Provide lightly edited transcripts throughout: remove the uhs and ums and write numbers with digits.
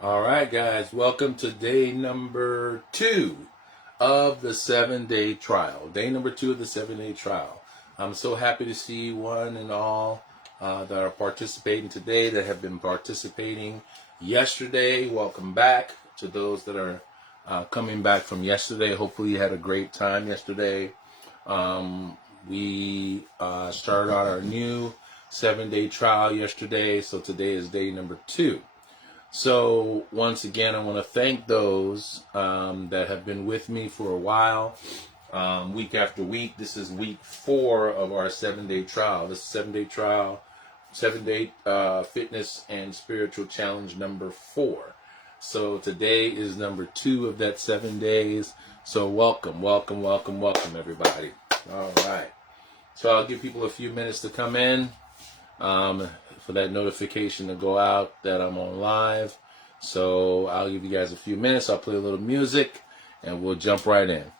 All right, guys, welcome to day number 2 of the 7-day trial. Day number 2 of the 7-day trial. I'm so happy to see one and all that are participating today, that have been participating yesterday. Welcome back to those that are coming back from yesterday. Hopefully you had a great time yesterday. We started out our new 7-day trial yesterday, so today is day number 2. So once again, I want to thank those that have been with me for a while, week after week. This is week 4 of our 7-day trial. This is 7-day trial, 7-day fitness and spiritual challenge number 4. So today is number 2 of that 7 days. So welcome, everybody. All right. So I'll give people a few minutes to come in. For that notification to go out that I'm on live. So I'll give you guys a few minutes. I'll play a little music and we'll jump right in.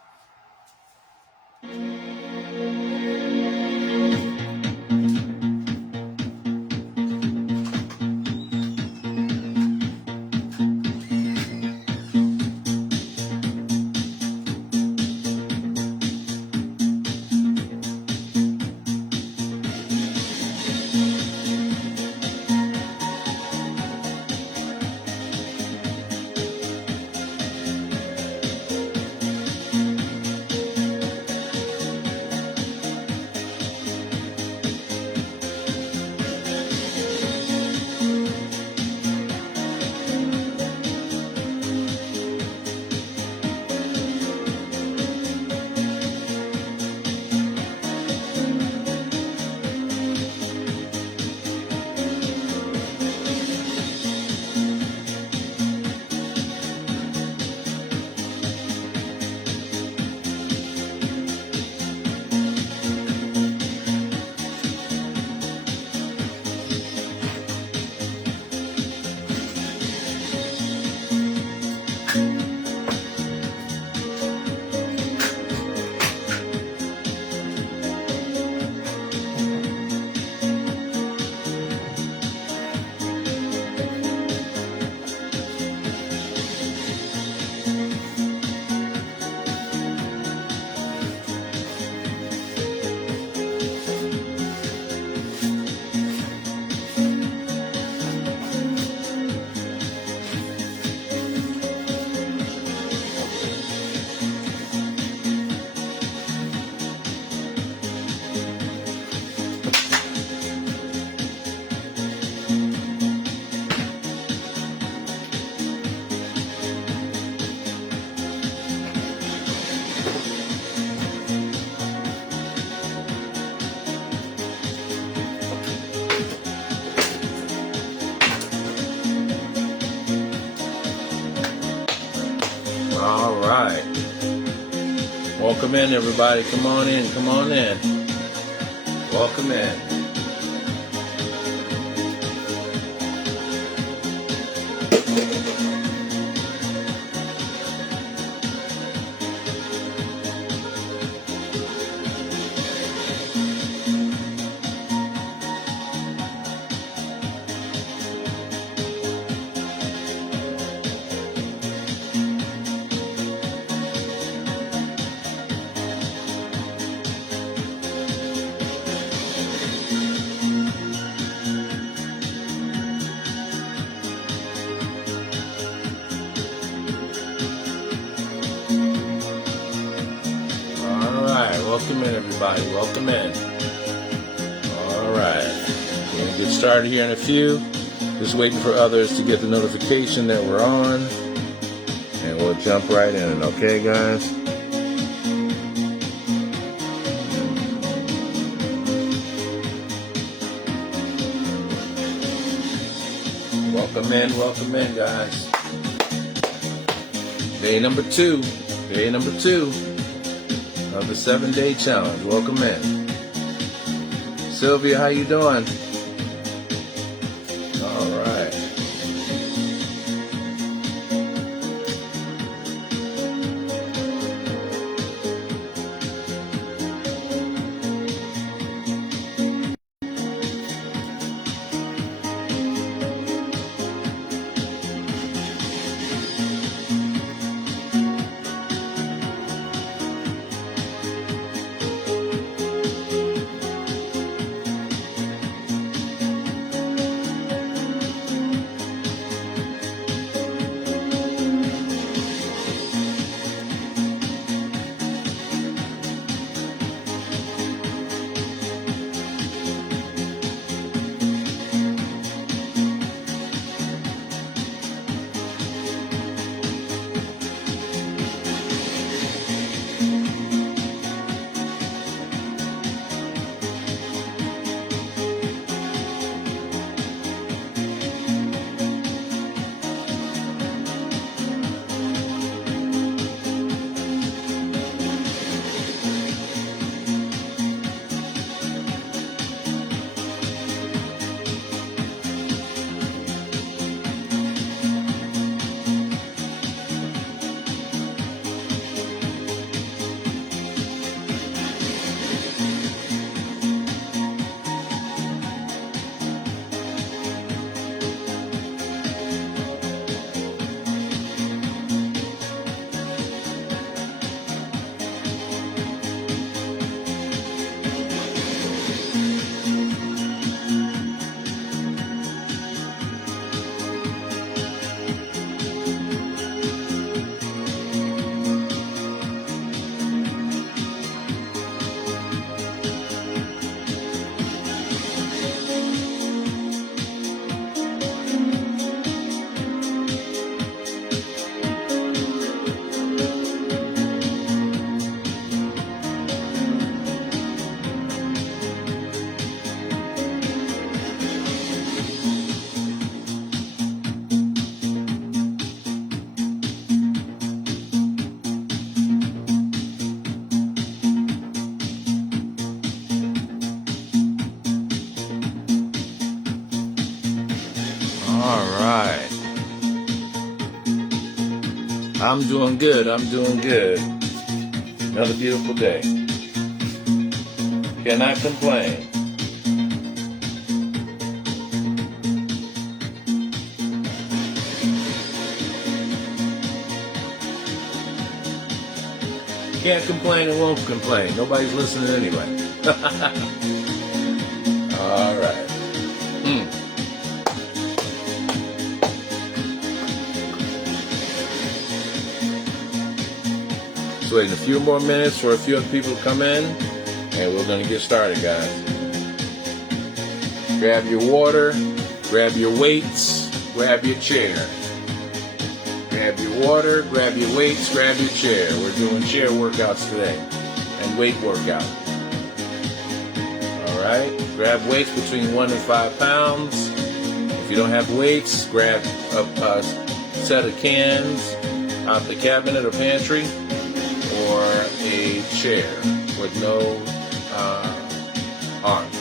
All right. Welcome in, everybody. Come on in. Come on in. Welcome in. Welcome in, everybody. Welcome in. All right. We're going to get started here in a few. Just waiting for others to get the notification that we're on. And we'll jump right in. Okay, guys? Welcome in, guys. Day number 2. Day number 2. Of the 7-day challenge. Welcome in. Sylvia, how you doing? All right. All right. I'm doing good. Another beautiful day. Cannot complain. Can't complain and won't complain. Nobody's listening anyway. All right. Just waiting a few more minutes for a few other people to come in, and we're going to get started, guys. Grab your water, grab your weights, grab your chair. Grab your water, grab your weights, grab your chair. We're doing chair workouts today and weight workout. All right, grab weights between 1 and 5 pounds. If you don't have weights, grab a set of cans out the cabinet or pantry, or a chair with no arms.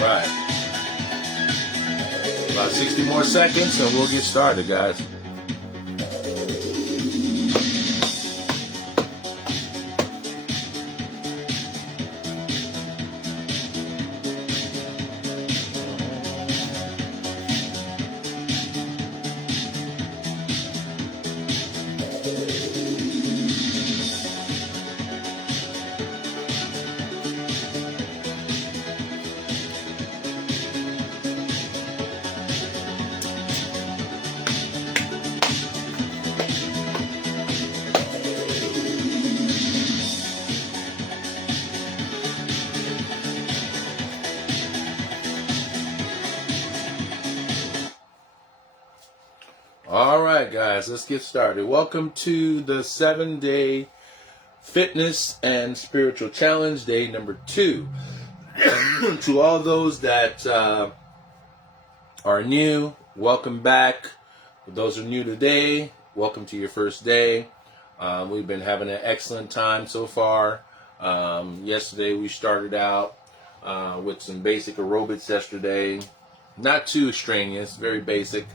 Alright. About 60 more seconds and we'll get started, guys. All right, guys, let's get started. Welcome to the 7-day fitness and spiritual challenge, day number 2. To all those that are new, welcome back. For those who are new today, welcome to your first day. We've been having an excellent time so far. Yesterday we started out with some basic aerobics yesterday. Not too strenuous, very basic.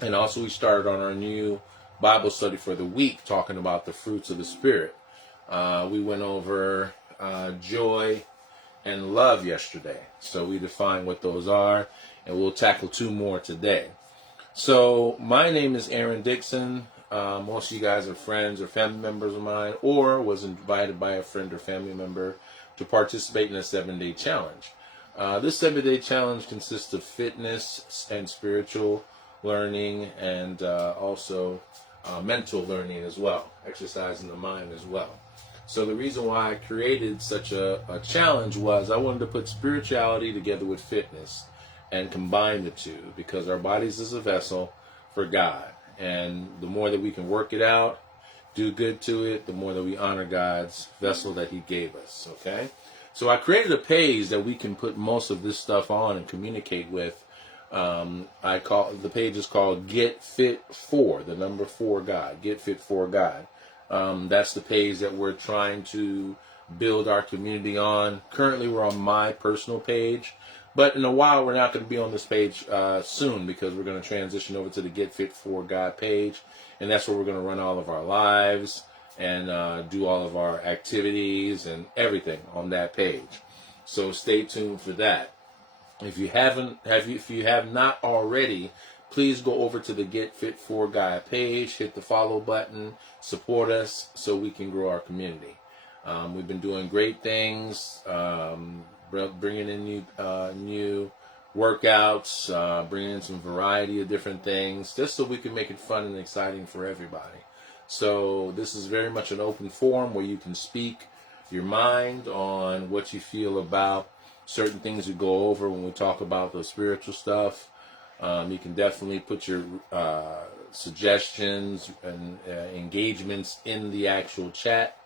And also we started on our new Bible study for the week, talking about the fruits of the Spirit. We went over joy and love yesterday. So we defined what those are, and we'll tackle 2 more today. So my name is Aaron Dixon. Most of you guys are friends or family members of mine, or was invited by a friend or family member to participate in a 7-day challenge. This 7-day challenge consists of fitness and spiritual learning, and also mental learning as well, exercising the mind as well. So the reason why I created such a challenge was I wanted to put spirituality together with fitness and combine the two, because our bodies is a vessel for God, and the more that we can work it out, do good to it, the more that we honor God's vessel that He gave us. Okay, so I created a page that we can put most of this stuff on and communicate with. I call the page is called Get Fit For, the number 4 God. Get Fit For God. That's the page that we're trying to build our community on. Currently, we're on my personal page, but in a while, we're not going to be on this page soon, because we're going to transition over to the Get Fit For God page, and that's where we're going to run all of our lives and do all of our activities and everything on that page. So stay tuned for that. If you have not already, please go over to the Get Fit for Guy page, hit the follow button, support us so we can grow our community. We've been doing great things, bringing in new workouts, bringing in some variety of different things, just so we can make it fun and exciting for everybody. So this is very much an open forum where you can speak your mind on what you feel about certain things we go over when we talk about the spiritual stuff. You can definitely put your suggestions and engagements in the actual chat.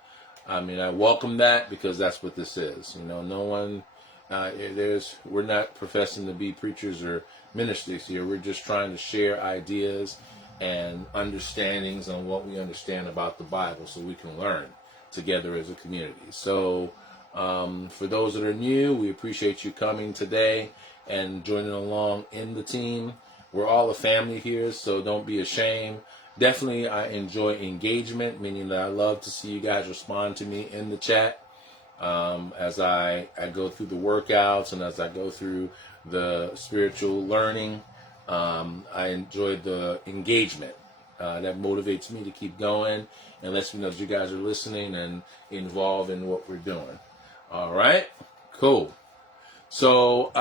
I mean, I welcome that because that's what this is. No one, we're not professing to be preachers or ministers here. We're just trying to share ideas and understandings on what we understand about the Bible so we can learn together as a community. So for those that are new, we appreciate you coming today and joining along in the team. We're all a family here, so don't be ashamed. Definitely, I enjoy engagement, meaning that I love to see you guys respond to me in the chat as I go through the workouts and as I go through the spiritual learning. I enjoy the engagement. That motivates me to keep going and lets me know that you guys are listening and involved in what we're doing. All right, cool. So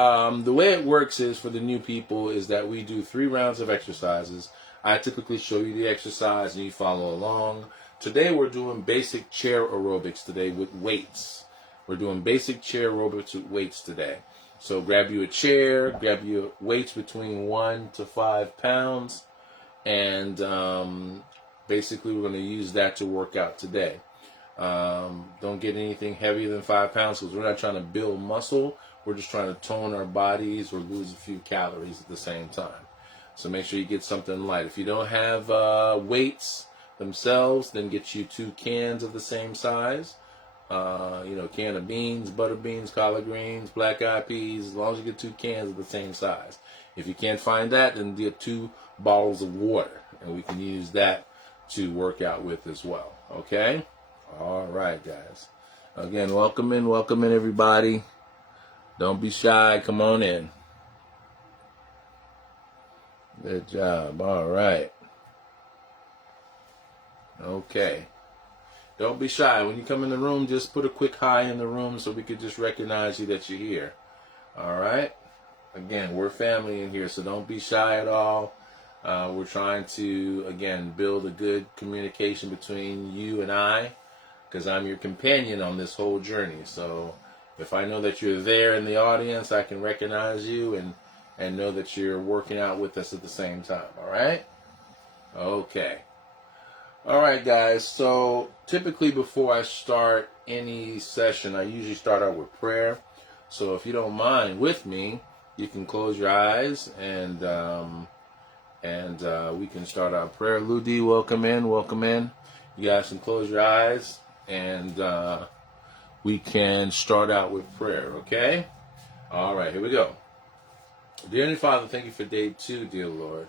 the way it works is for the new people is that we do 3 rounds of exercises. I typically show you the exercise and you follow along. Today we're doing basic chair aerobics today with weights. We're doing basic chair aerobics with weights today. So grab you a chair, grab your weights between 1 to 5 pounds, and basically we're going to use that to work out today. Don't get anything heavier than 5 pounds because we're not trying to build muscle. We're just trying to tone our bodies or lose a few calories at the same time. So make sure you get something light. If you don't have weights themselves, then get you 2 cans of the same size. Can of beans, butter beans, collard greens, black eyed peas, as long as you get 2 cans of the same size. If you can't find that, then get 2 bottles of water, and we can use that to work out with as well. Okay? All right, guys. Again, welcome in, everybody. Don't be shy. Come on in. Good job. All right. Okay. Don't be shy. When you come in the room, just put a quick hi in the room so we could just recognize you that you're here. All right? Again, we're family in here, so don't be shy at all. We're trying to, again, build a good communication between you and I, because I'm your companion on this whole journey. So if I know that you're there in the audience, I can recognize you and know that you're working out with us at the same time. All right? Okay. All right, guys. So typically before I start any session, I usually start out with prayer. So if you don't mind with me, you can close your eyes and we can start our prayer. Ludi, welcome in. You guys can close your eyes and we can start out with prayer, okay? All right, here we go. Dear Heavenly Father, thank you for day 2, dear Lord,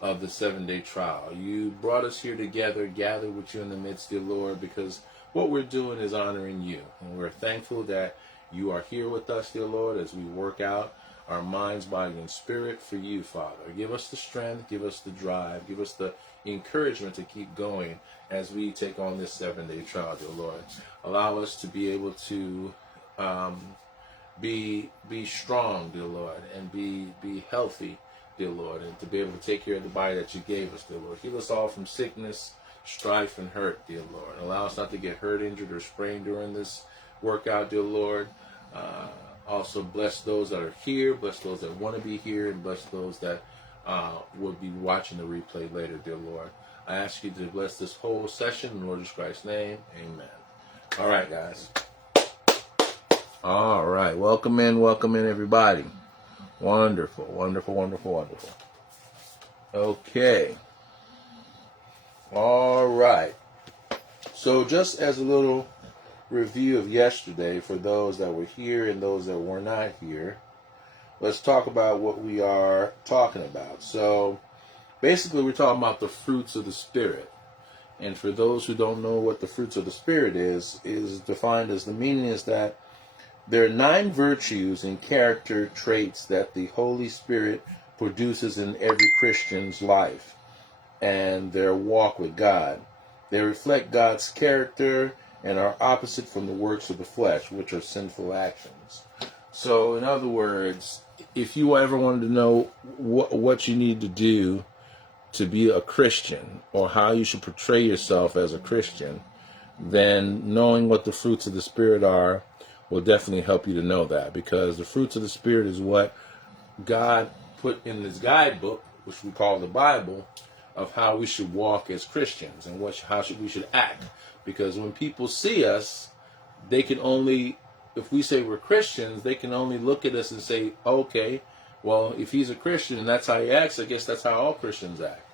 of the 7-day trial. You brought us here together, gathered with you in the midst, dear Lord, because what we're doing is honoring you. And we're thankful that you are here with us, dear Lord, as we work out our minds, body, and spirit for you, Father. Give us the strength, give us the drive, give us the encouragement to keep going as we take on this 7-day trial, dear Lord. Allow us to be able to be strong, dear Lord, and be healthy, dear Lord, and to be able to take care of the body that you gave us, dear Lord. Heal us all from sickness, strife, and hurt, dear Lord. Allow us not to get hurt, injured, or sprained during this workout, dear Lord. Also bless those that are here, bless those that want to be here, and bless those that will be watching the replay later, dear Lord. I ask you to bless this whole session in Lord Jesus Christ's name. Amen. All right, guys. All right. Welcome in, everybody. Wonderful. Okay. All right. So just as a little review of yesterday for those that were here and those that were not here, let's talk about what we are talking about. So basically we're talking about the fruits of the Spirit. And for those who don't know what the fruits of the Spirit is defined as, the meaning is that there are 9 virtues and character traits that the Holy Spirit produces in every Christian's life and their walk with God. They reflect God's character and are opposite from the works of the flesh, which are sinful actions. So, in other words, if you ever wanted to know what you need to do to be a Christian, or how you should portray yourself as a Christian, then knowing what the fruits of the Spirit are will definitely help you to know that, because the fruits of the Spirit is what God put in this guidebook, which we call the Bible, of how we should walk as Christians and how we should act. Because when people see us, they can only, if we say we're Christians, they can only look at us and say, okay, well, if he's a Christian and that's how he acts, I guess that's how all Christians act.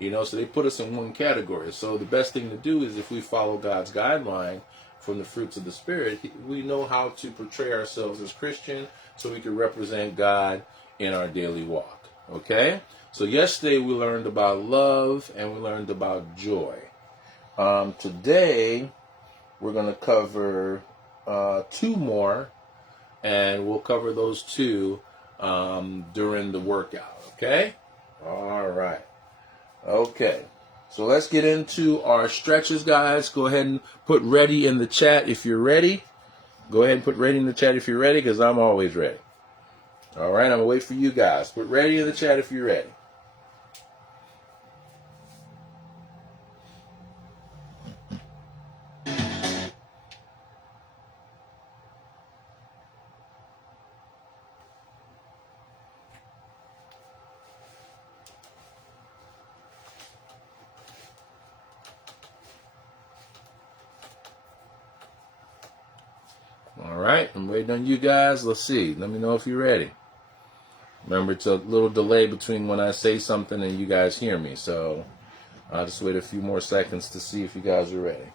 So they put us in one category. So the best thing to do is, if we follow God's guideline from the fruits of the Spirit, we know how to portray ourselves as Christian so we can represent God in our daily walk. Okay? So yesterday we learned about love and we learned about joy. Today we're going to cover 2 more, and we'll cover those 2 during the workout. Okay? All right. Okay. So let's get into our stretches, guys. Go ahead and put ready in the chat if you're ready. Go ahead and put ready in the chat if you're ready, because I'm always ready. All right, I'm going to wait for you guys. Put ready in the chat if you're ready. All right, I'm waiting on you guys. Let's see. Let me know if you're ready. Remember, it's a little delay between when I say something and you guys hear me, so I'll just wait a few more seconds to see if you guys are ready.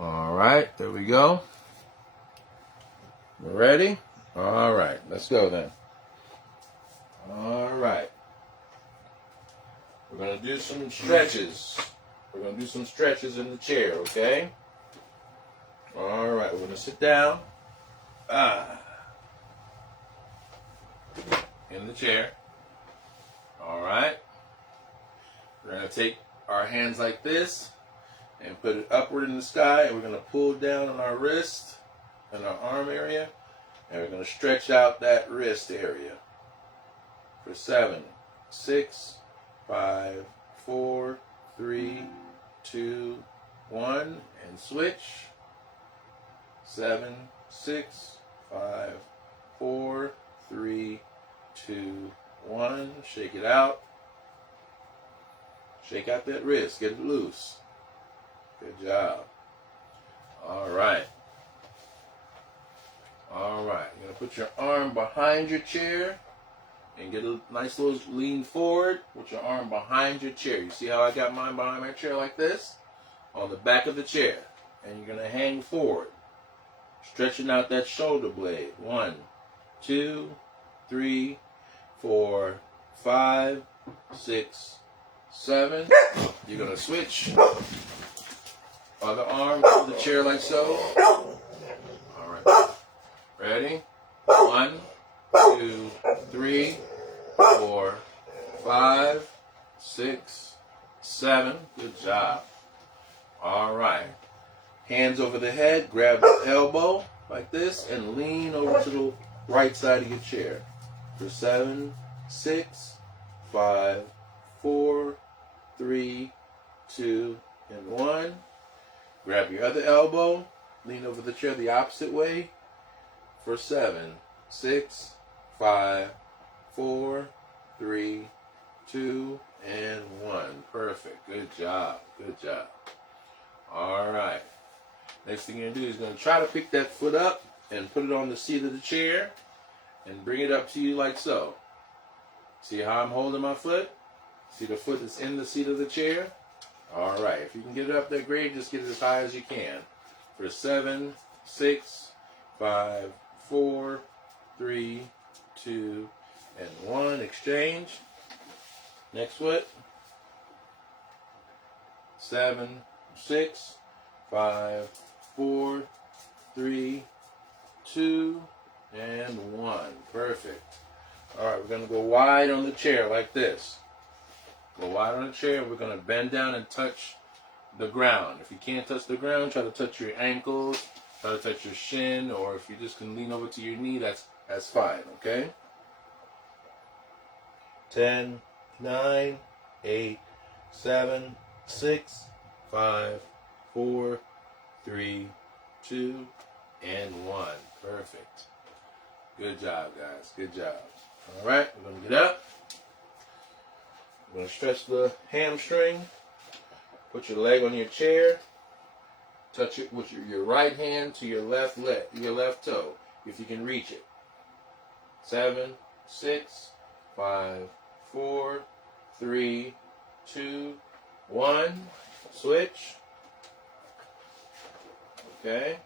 All right, there we go. We're ready? All right, let's go then. All right. We're going to do some stretches. We're going to do some stretches in the chair, okay? All right, we're going to sit down. In the chair. All right. We're going to take our hands like this and put it upward in the sky, and we're going to pull down on our wrist and our arm area, and we're going to stretch out that wrist area for 7, 6, 5, 4, 3, 2, 1, and switch. 7, 6, 5, 4, 3, 2, 1. Shake it out. Shake out that wrist. Get it loose. Good job. All right. All right. You're going to put your arm behind your chair and get a nice little lean forward with your arm behind your chair. You see how I got mine behind my chair like this? On the back of the chair. And you're going to hang forward, stretching out that shoulder blade. 1, 2, 3, 4, 5, 6, 7. You're going to switch. Other arm to the chair like so. All right. Ready? 1, 2, 3, 4, 5, 6, 7. Good job. All right. Hands over the head. Grab the elbow like this and lean over to the right side of your chair. For 7, 6, 5, 4, 3, 2, and 1. Grab your other elbow. Lean over the chair the opposite way. For 7, 6, 5, 4, 3, 2, and 1. Perfect. Good job. Good job. All right. Next thing you're going to do is going to try to pick that foot up and put it on the seat of the chair and bring it up to you like so. See how I'm holding my foot? See the foot that's in the seat of the chair? All right. If you can get it up there, great. Just get it as high as you can. For 7, 6, 5, 4, 3, 2, and 1. Exchange. Next foot. 7, 6, 5, 4, 3, 2, and 1. Perfect. All right, we're going to go wide on the chair like this. Go wide on the chair. We're going to bend down and touch the ground. If you can't touch the ground, try to touch your ankles, try to touch your shin, or if you just can lean over to your knee, that's fine, okay? 10, 9, 8, 7, 6, 5, 4, 3, 2, and 1. Perfect. Good job, guys. Good job. All right, we're going to get up. We're going to stretch the hamstring. Put your leg on your chair. Touch it with your right hand to your left leg, your left toe, if you can reach it. 7, 6, 5, 4, 3, 2, 1. Switch. Okay.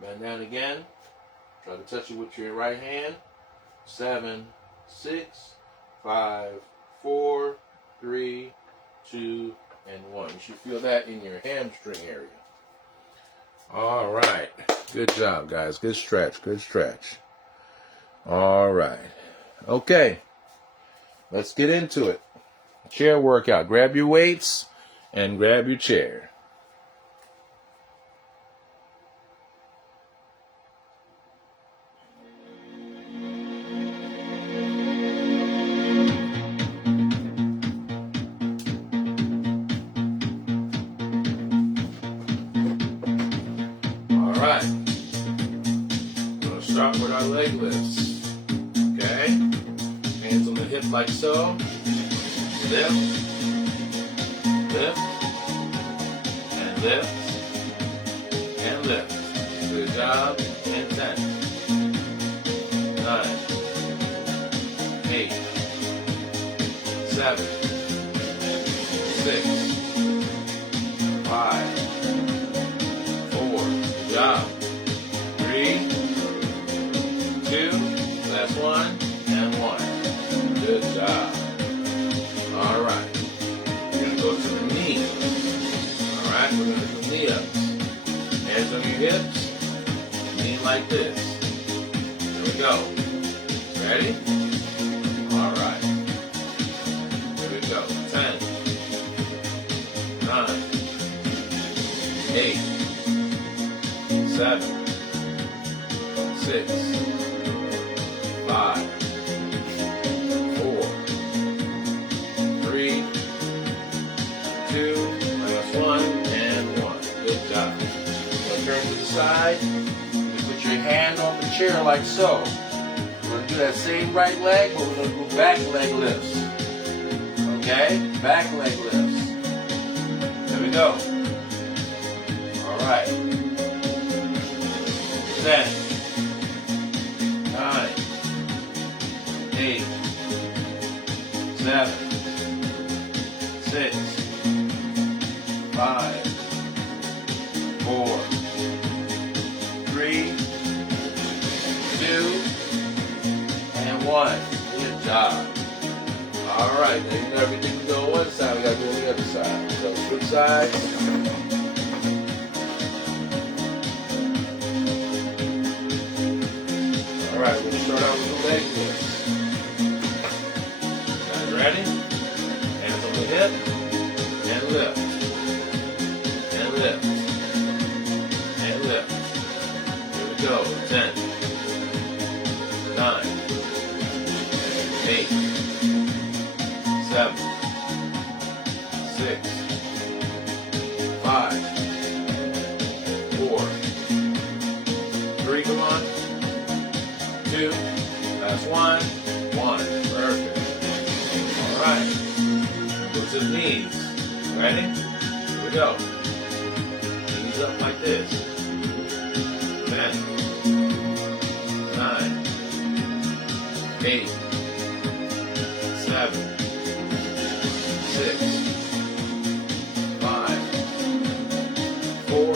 Bend down again. Try to touch it with your right hand. 7, 6, 5, 4, 3, 2, and 1. You should feel that in your hamstring area. All right. Good job, guys. Good stretch. Good stretch. All right. Okay. Let's get into it. Chair workout. Grab your weights and grab your chair. All right. We're going to start with our leg lifts. Okay? Hands on the hip like so. Lift, lift, and lift, and lift. Good job. And 10, 9, 8, 7, 6, 5, 4. Good job. 3, 2, last one, and 1. Good job. All right. We're going to go to the knees. All right. We're going to do knee ups. Hands on your hips. Knee like this. Here we go. Ready? All right. Here we go. 10, 9, 8, 7, 6, 5, 4, 3, 2, last one, and 1. Good job. Now turn to the side. You put your hand on the chair like so. We're going to do that same right leg, but we're going to do back leg lifts. Okay? Back leg lifts. There we go. All right. 10, 9, 8, 7, 6, 5, 4, 3, 2, and 1. Good job. All right, now you know everything we do on one side, we got to do on the other side. So switch sides. All right, we're going to start out with the leg lifts. Guys ready? Hands on the hip, and lift, and lift, and lift. Here we go. 10, 9, 8, 7, 6, 5, 4, 3, come on, 2, last one, 1. Perfect. All right. Go to the knees. Ready? Here we go. Knees up like this. 10, 9, 8, 7, 6, 5, 4,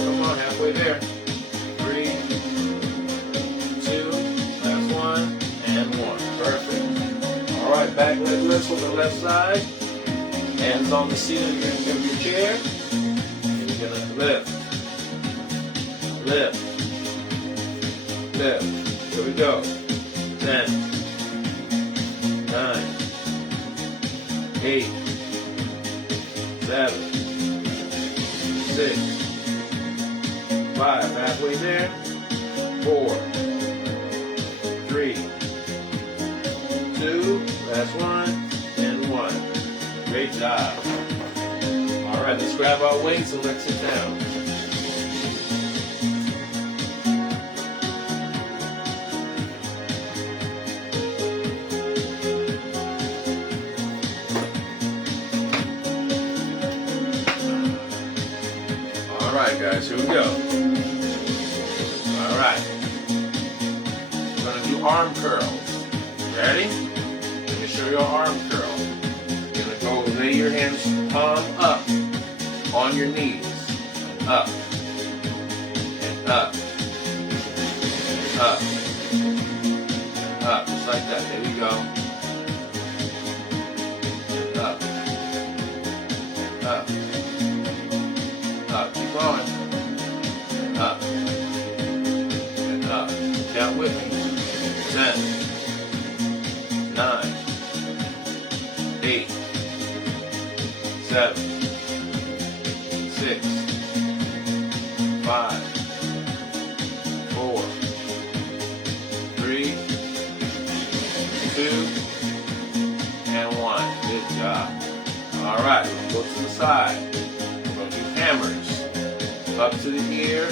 back leg lifts on the left side. Hands on the ceiling of your chair. And you're going to lift. Lift. Lift. Here we go. 10, 9, 8, 7, 6, 5. Halfway there. 4, 3, 2. Last one. And 1. Great job. All right, let's grab our weights and let's sit down. All right, guys, here we go. All right. We're going to do arm curls. Ready? Let me show you our arm curl. You're going to go lay your hands palm up on your knees. And up. And up. And up. And up. Just like that. There you go. And up. And up. Up, keep going, and up, and up, count with me, 10, 9, 8, 7, 6, 5, 4, 3, 2, and 1, good job. All right, go to the side. Hammers up to the ear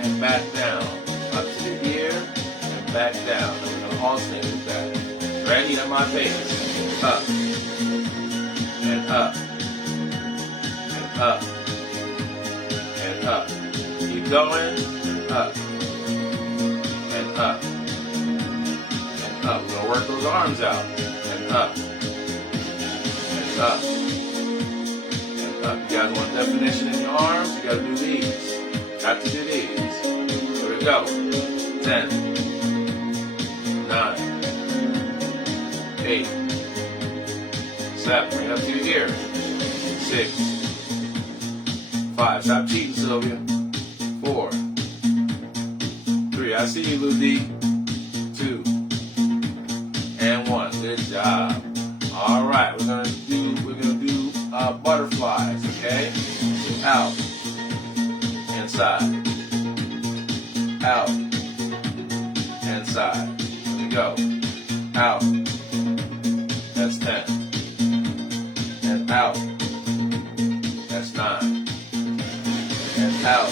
and back down, up to the ear and back down. And we're going to alternate with that. Ready at my pace. Up and up and up and up. Keep going and up and up and up. We're going to work those arms out and up and up. You guys want definition in your arms? You got to do these. Got to do these. Here we go. 10, 9, 8, 7. Bring it up to your ear. 6, 5. Stop cheating, Sylvia. 4, 3. I see you, Lou D. 2, and 1. Good job. All right, we're gonna do butterflies, okay? Out, inside, out, inside. Here we go. Out. That's 10. And out. That's 9. And out.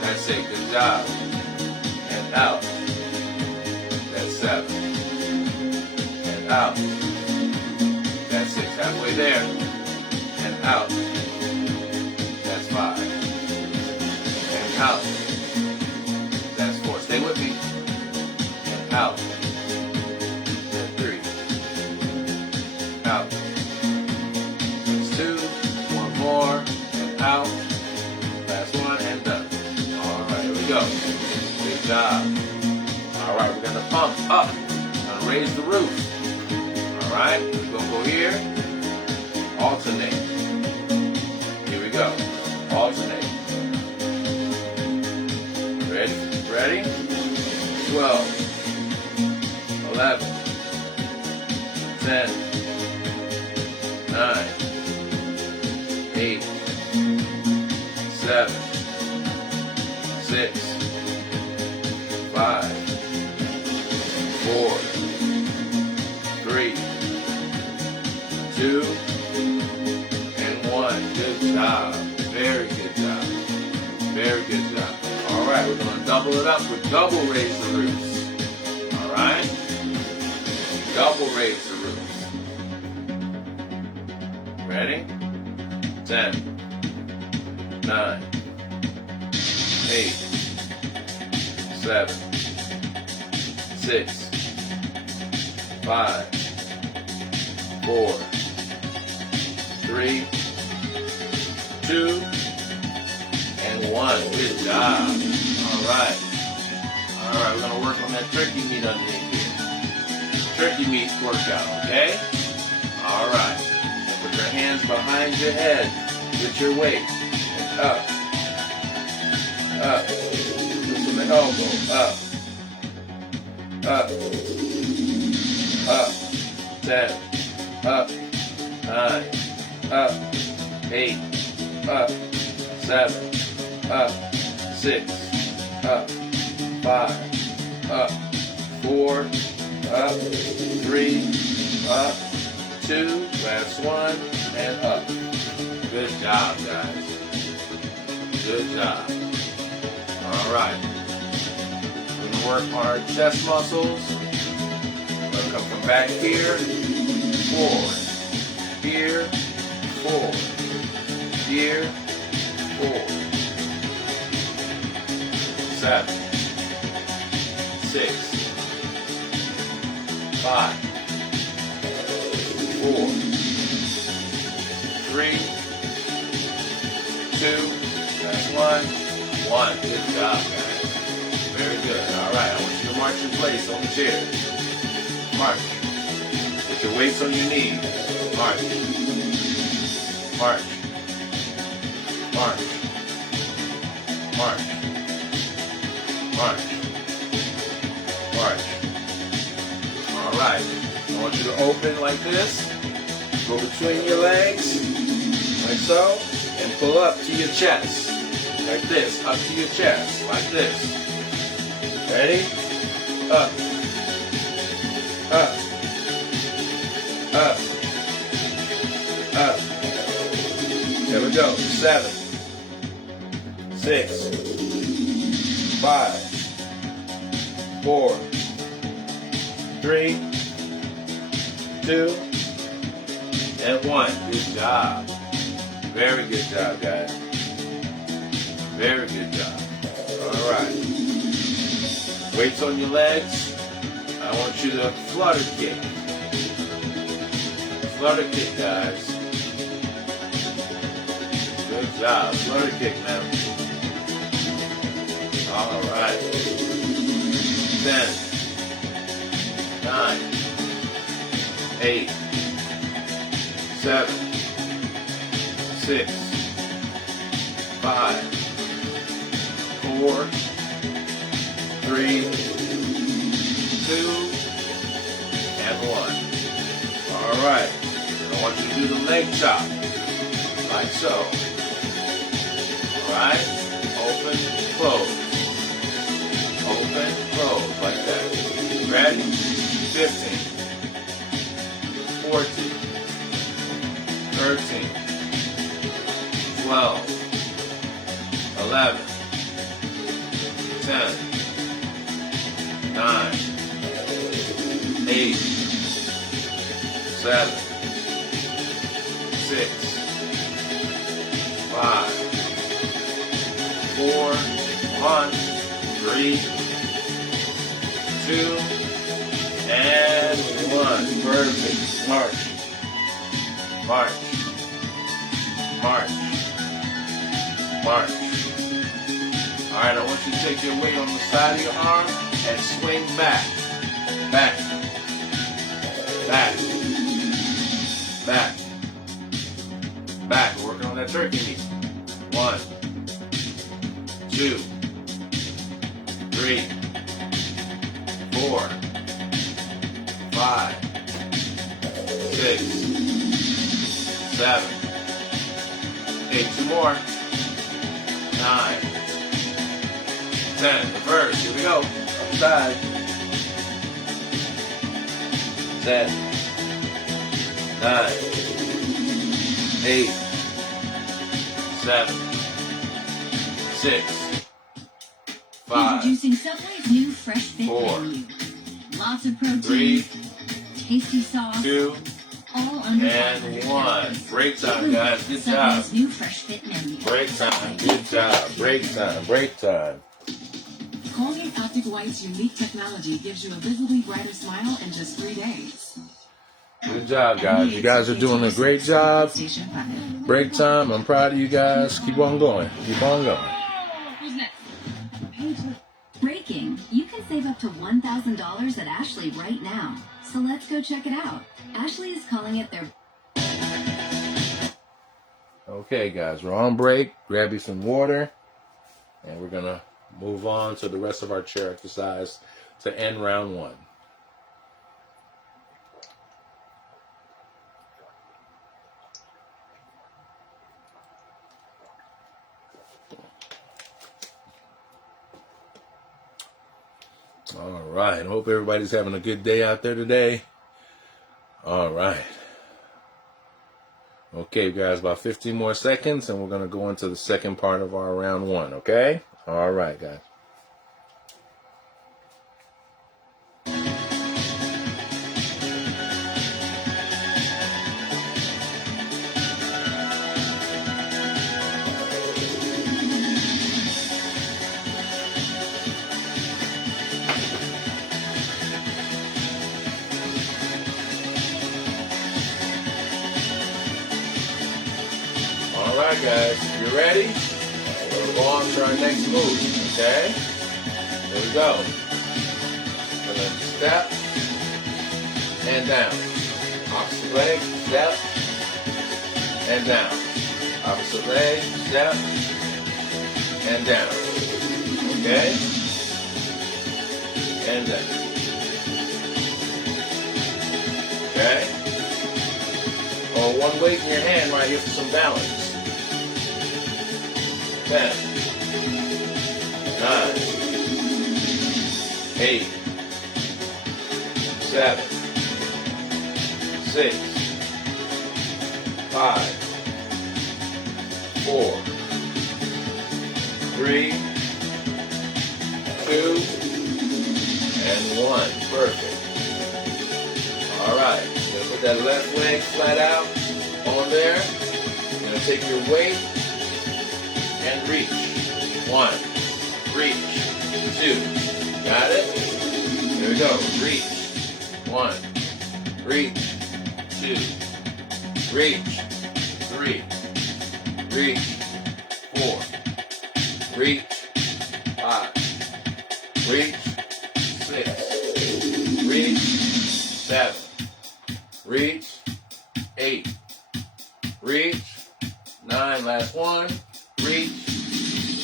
That's 8. Good job. And out. That's 7. And out. That's 6. Halfway there. And out. That's 5. And out. That's 4. Stay with me. And out. And 3. Out. That's 2. One more. And out. Last one. And done. Alright, here we go. Good job. Alright, we're going to pump up. We're going to raise the roof. Alright, we're going to go here. Alternate. Here we go. Alternate. Ready? Ready? 12, 11, 10, 9, 8, 7, 6, 5, 4, 3, 2, and 1. Good job. Very good job. Very good job. All right, we're going to double it up with double raise the roofs. All right? Double raise the roofs. Ready? 10, 9, 8, 7, 6, 5, 4, 3, 2, and 1. Good job. All right. All right, we're going to work on that turkey meat underneath here. turkey meat workout, okay? All right. Put your hands behind your head with your weight. And up. Up. From the elbow. Up. Up. Up. 10. Up. 9. Up. 8. Up. 7. Up. 6. Up. 5. Up. 4. Up. 3. Up. 2. Last one. And up. Good job, guys. Good job. All right. We're going to work our chest muscles. We're going to come from back here. Forward. Here. Forward. Here. Forward. 7. 6. 5. 4. 3. 2. That's 1. 1. Good job, guys. Very good. All right. I want you to march in place on the chair. March. Put your weights on your knees. March. March. March. March. March. March. All right. I want you to open like this. Go between your legs, like so, and pull up to your chest. Like this, up to your chest, like this. Ready? Up. Up. Up. Up. There we go. 7. 6. 5. 4. 3. 2. And 1. Good job. Very good job, guys. Very good job. All right. Weights on your legs. I want you to flutter kick. Flutter kick, guys. Good job. Flutter kick now. All right. 10. 9. 8. 7. 6. 5. 4. 3. 2. And 1. All right. I want you to do the leg chop. Like so. All right. Open, close. Open, close. Like that. Ready? 15. 14. 13. 12. 11. 10. 9. 8. 7. 6. 5. 4. 1. 3. 2. And 1. Perfect. March. March. March. March. All right, I want you to take your weight on the side of your arm and swing back. Back. Back. Back. Back. We're working on that turkey meat. 1, 2, 3, 4, 5, 6, 7, 8, 2 more, 9, 10, reverse, here we go, upside, 10, 9, 8, 7, 6, 5, Introducing Subway's new Fresh Fit 4, menu. Lots of protein, 3, tasty sauce, 2, all under and 500 1. calories. Break time, guys. Good job. Subway's new Fresh Fit menu. Break time. Good job. Break time. Break time. Colgate Optic White's unique technology gives you a visibly brighter smile in just 3 days. Good job, guys. You guys are doing a great job. Station 5. Break time. I'm proud of you guys. Keep on going. Keep on going. Breaking. You can save up to to $1,000 at Ashley right now. So let's go check it out. Ashley is calling it their... Okay, guys, we're on break. Grab you some water, and we're going to move on to the rest of our chair exercise to end round one. All right. Hope everybody's having a good day out there today. All right. Okay, guys, about 15 more seconds, and we're going to go into the second part of our round one, okay? All right, guys. All right, guys, you ready? We'll go on to our next move, okay? Here we go. We're going to step and down. Opposite leg, step and down. Opposite leg, step and down. Okay? And down. Okay? Or one weight in your hand right here for some balance. 10, 9, 8, 7, 6, 5, 4, 3, 2, and 1. Perfect. All right. You're gonna put that left leg flat out on there. You're gonna take your weight and reach. 1, reach, 2. Got it? Here we go. Reach. 1, reach, 2, reach, 3, reach, 4, reach, 5, reach, 6, reach, 7, reach, 8, reach, 9, last one, reach,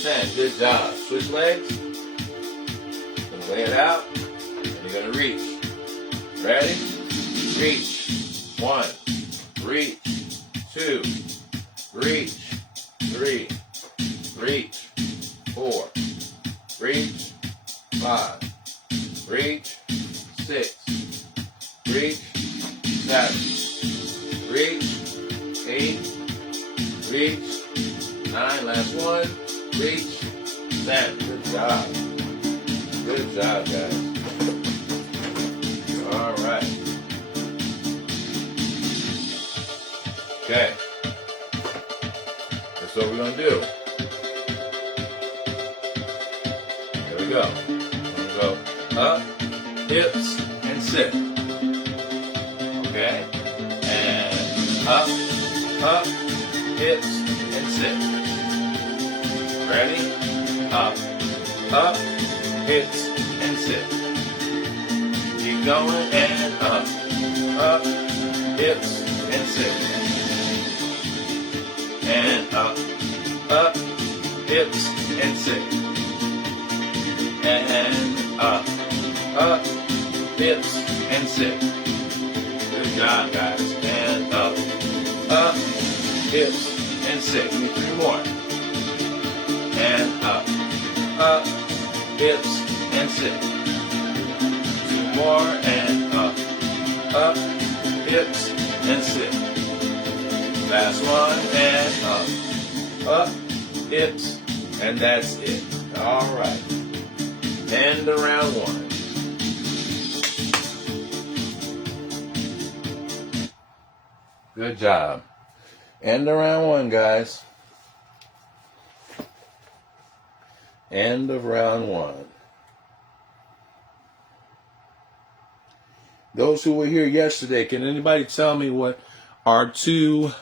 10. Good job. Switch legs. Gonna lay it out, and you're gonna reach. Ready? Reach. 1, reach, 2, reach, 3, reach, 4, reach, 5, reach, 6, reach, 7, reach, 8, reach, 9, last one, reach, 10. Good job. Good job, guys. All right. Okay. That's what we're going to do. Here we go. We're going to go up, hips, and sit. Okay? And up, hips, and sit. Ready? Up, hips, and sit. Keep going, and up, hips, and sit. And up, hips, and sit. And up, hips, and sit. Good job, guys. And up, hips, and sit. Need 3 more. And up, hips, and sit. 2 more, and up, hips, and sit. Last one, and up, hips, and that's it. All right. End of round 1. Good job. End of round 1, guys. End of round 1. Those who were here yesterday, can anybody tell me what our two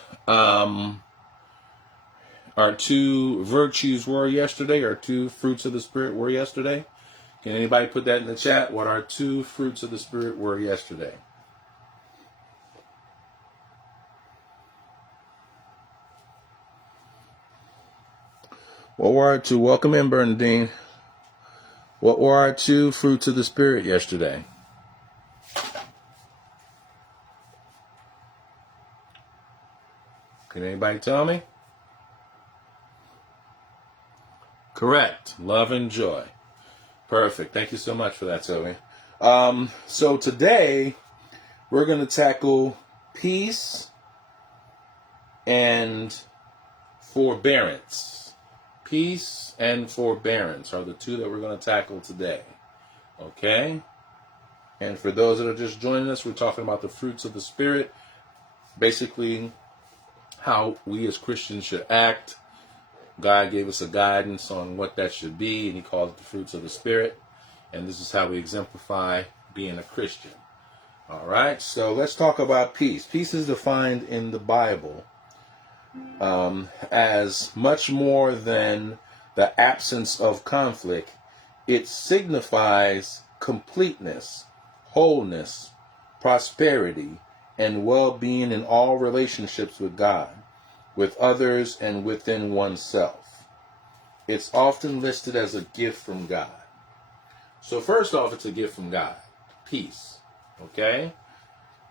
virtues were yesterday? Our 2 fruits of the Spirit were yesterday? Can anybody put that in the chat? What our 2 fruits of the Spirit were yesterday? What were our 2? Welcome in, Bernadine. What were our 2 fruits of the Spirit yesterday? Can anybody tell me? Correct. Love and joy. Perfect. Thank you so much for that, Sylvia. So today, we're going to tackle peace and forbearance. Peace and forbearance are the 2 that we're going to tackle today. Okay? And for those that are just joining us, we're talking about the fruits of the Spirit. Basically, how we as Christians should act. God gave us a guidance on what that should be, and he calls it the fruits of the Spirit. And this is how we exemplify being a Christian. All right, so let's talk about peace. Peace is defined in the Bible as much more than the absence of conflict. It signifies completeness, wholeness, prosperity, and well-being in all relationships with God, with others, and within oneself. It's often listed as a gift from God. So first off, it's a gift from God. Peace. Okay?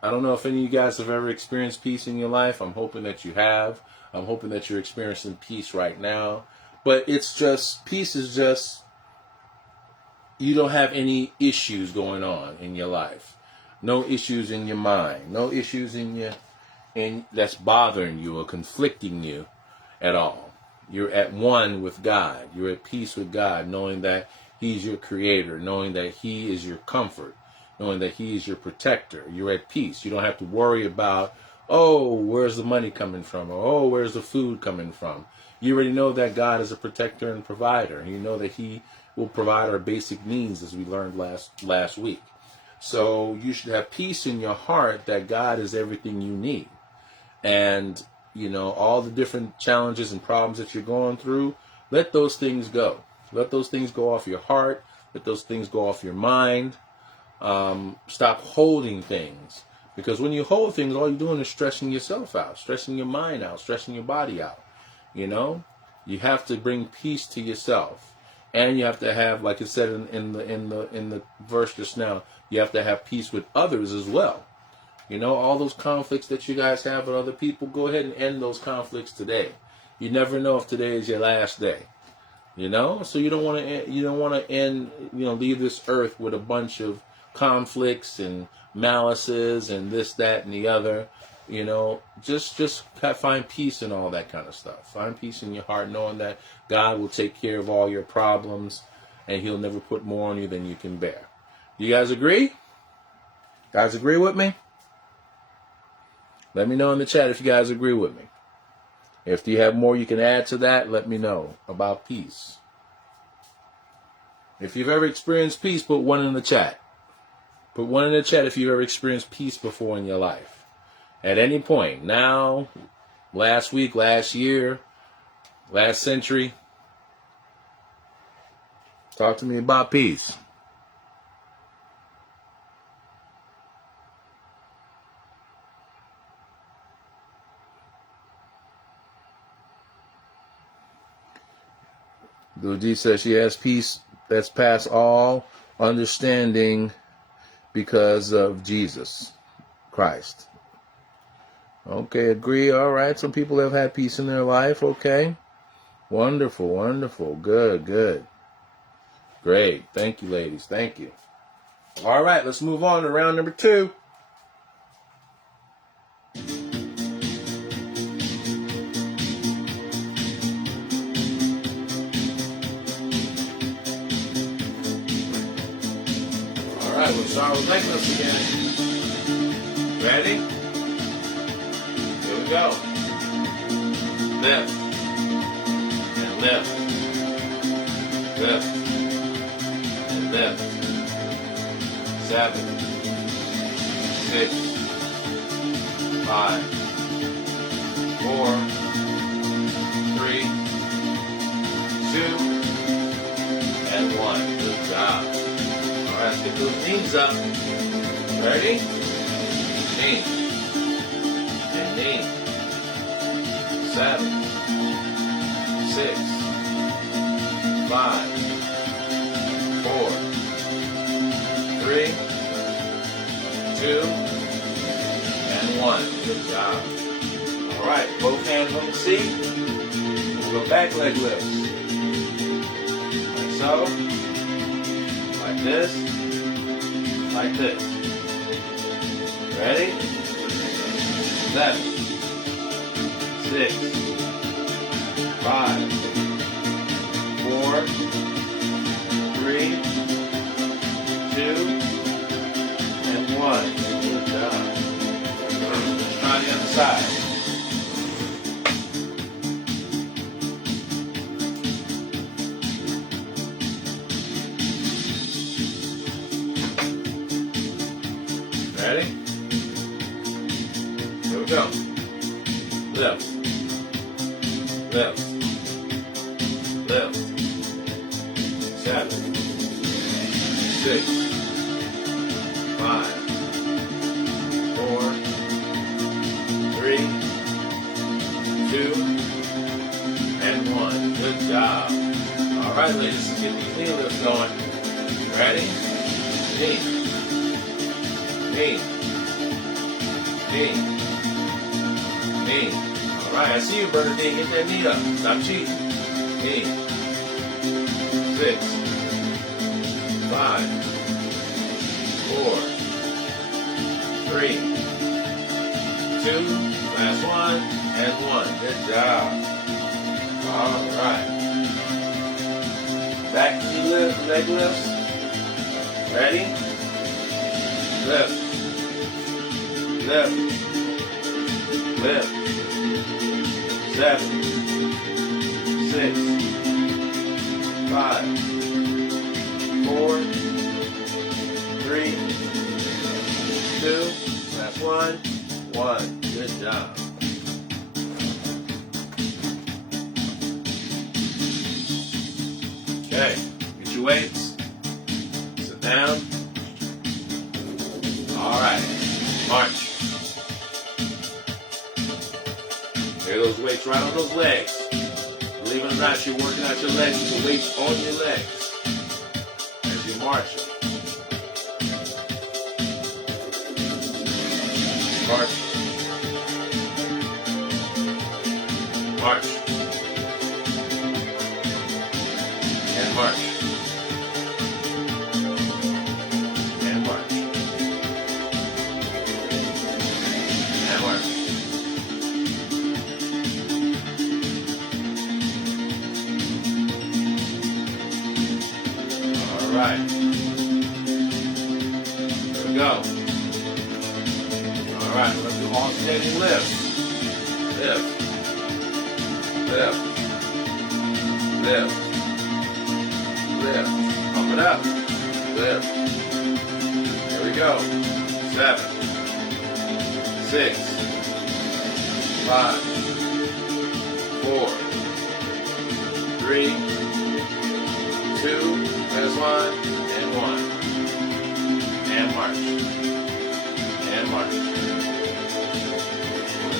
I don't know if any of you guys have ever experienced peace in your life. I'm hoping that you have. I'm hoping that you're experiencing peace right now. But it's just, peace is just, you don't have any issues going on in your life. No issues in your mind. No issues that's bothering you or conflicting you at all. You're at one with God. You're at peace with God, knowing that he's your creator, knowing that he is your comfort, knowing that he is your protector. You're at peace. You don't have to worry about, oh, where's the money coming from? Or, oh, where's the food coming from? You already know that God is a protector and provider. You know that he will provide our basic needs, as we learned last week. So you should have peace in your heart that God is everything you need. And, you know, all the different challenges and problems that you're going through, let those things go. Let those things go off your heart. Let those things go off your mind. Stop holding things. Because when you hold things, all you're doing is stressing yourself out, stressing your mind out, stressing your body out. You know, you have to bring peace to yourself. And you have to have, like it said in the verse just now, you have to have peace with others as well. You know, all those conflicts that you guys have with other people, go ahead and end those conflicts today. You never know if today is your last day. You know, so you don't want to end, you know, leave this earth with a bunch of conflicts and malices and this, that, and the other. You know, just find peace in all that kind of stuff. Find peace in your heart, knowing that God will take care of all your problems and he'll never put more on you than you can bear. You guys agree? Guys agree with me? Let me know in the chat if you guys agree with me. If you have more you can add to that, let me know about peace. If you've ever experienced peace, put one in the chat. Put one in the chat if you've ever experienced peace before in your life. At any point, now, last week, last year, last century. Talk to me about peace. Luigi says she has peace that's past all understanding because of Jesus Christ. Okay, agree. All right. Some people have had peace in their life. Okay. Wonderful, wonderful. Good, good. Great. Thank you, ladies. Thank you. All right, let's move on to round number 2. All right, we'll start with Nicholas again. Ready? Here we go. Lift. And lift. Lift. And lift. 7, 6, 5, 4, 3, 2, and 1. Good job. those knees up. Ready? Knee. And knee. 7, 6, 5, 4, 3, 2, and 1. Good job. All right, both hands on the seat. We'll go back leg lifts. Like so. Like this. Like this. Ready? 7, 6, 5, 4, 3, 2, and 1. Good job. Let's try the other side. Ready? Here we go. Lift. Lift. Lift. 7, 6, 5, 4, 3, 2, and 1. Good job. All right, ladies, let's get these knee lifts going. Ready? Knee. Knee. Knee. Knee. All right, I see you, Bernadine. Get that knee up. Stop cheating. Knee. 6, 5, 4, 3, 2, last one, and 1. Good job. All right. Back knee lift, leg lifts. Ready? Lift. Lift. Lift. 7, 6, 5, 4, 3, 2, last one, 1. Good job. Okay, get your weights. Sit down. All right, march. There those weights right on those legs. Believe it or not, you're working out your legs with the weights on your legs as you march it. March. March. And march. And march. And march. All right. There we go. All right, let's do alternating lifts. Lift. Lift. Lift. Lift. Pump it up. Lift. Here we go. 7, 6, 5, 4, 3, 2, last one, and 1. And march. And march.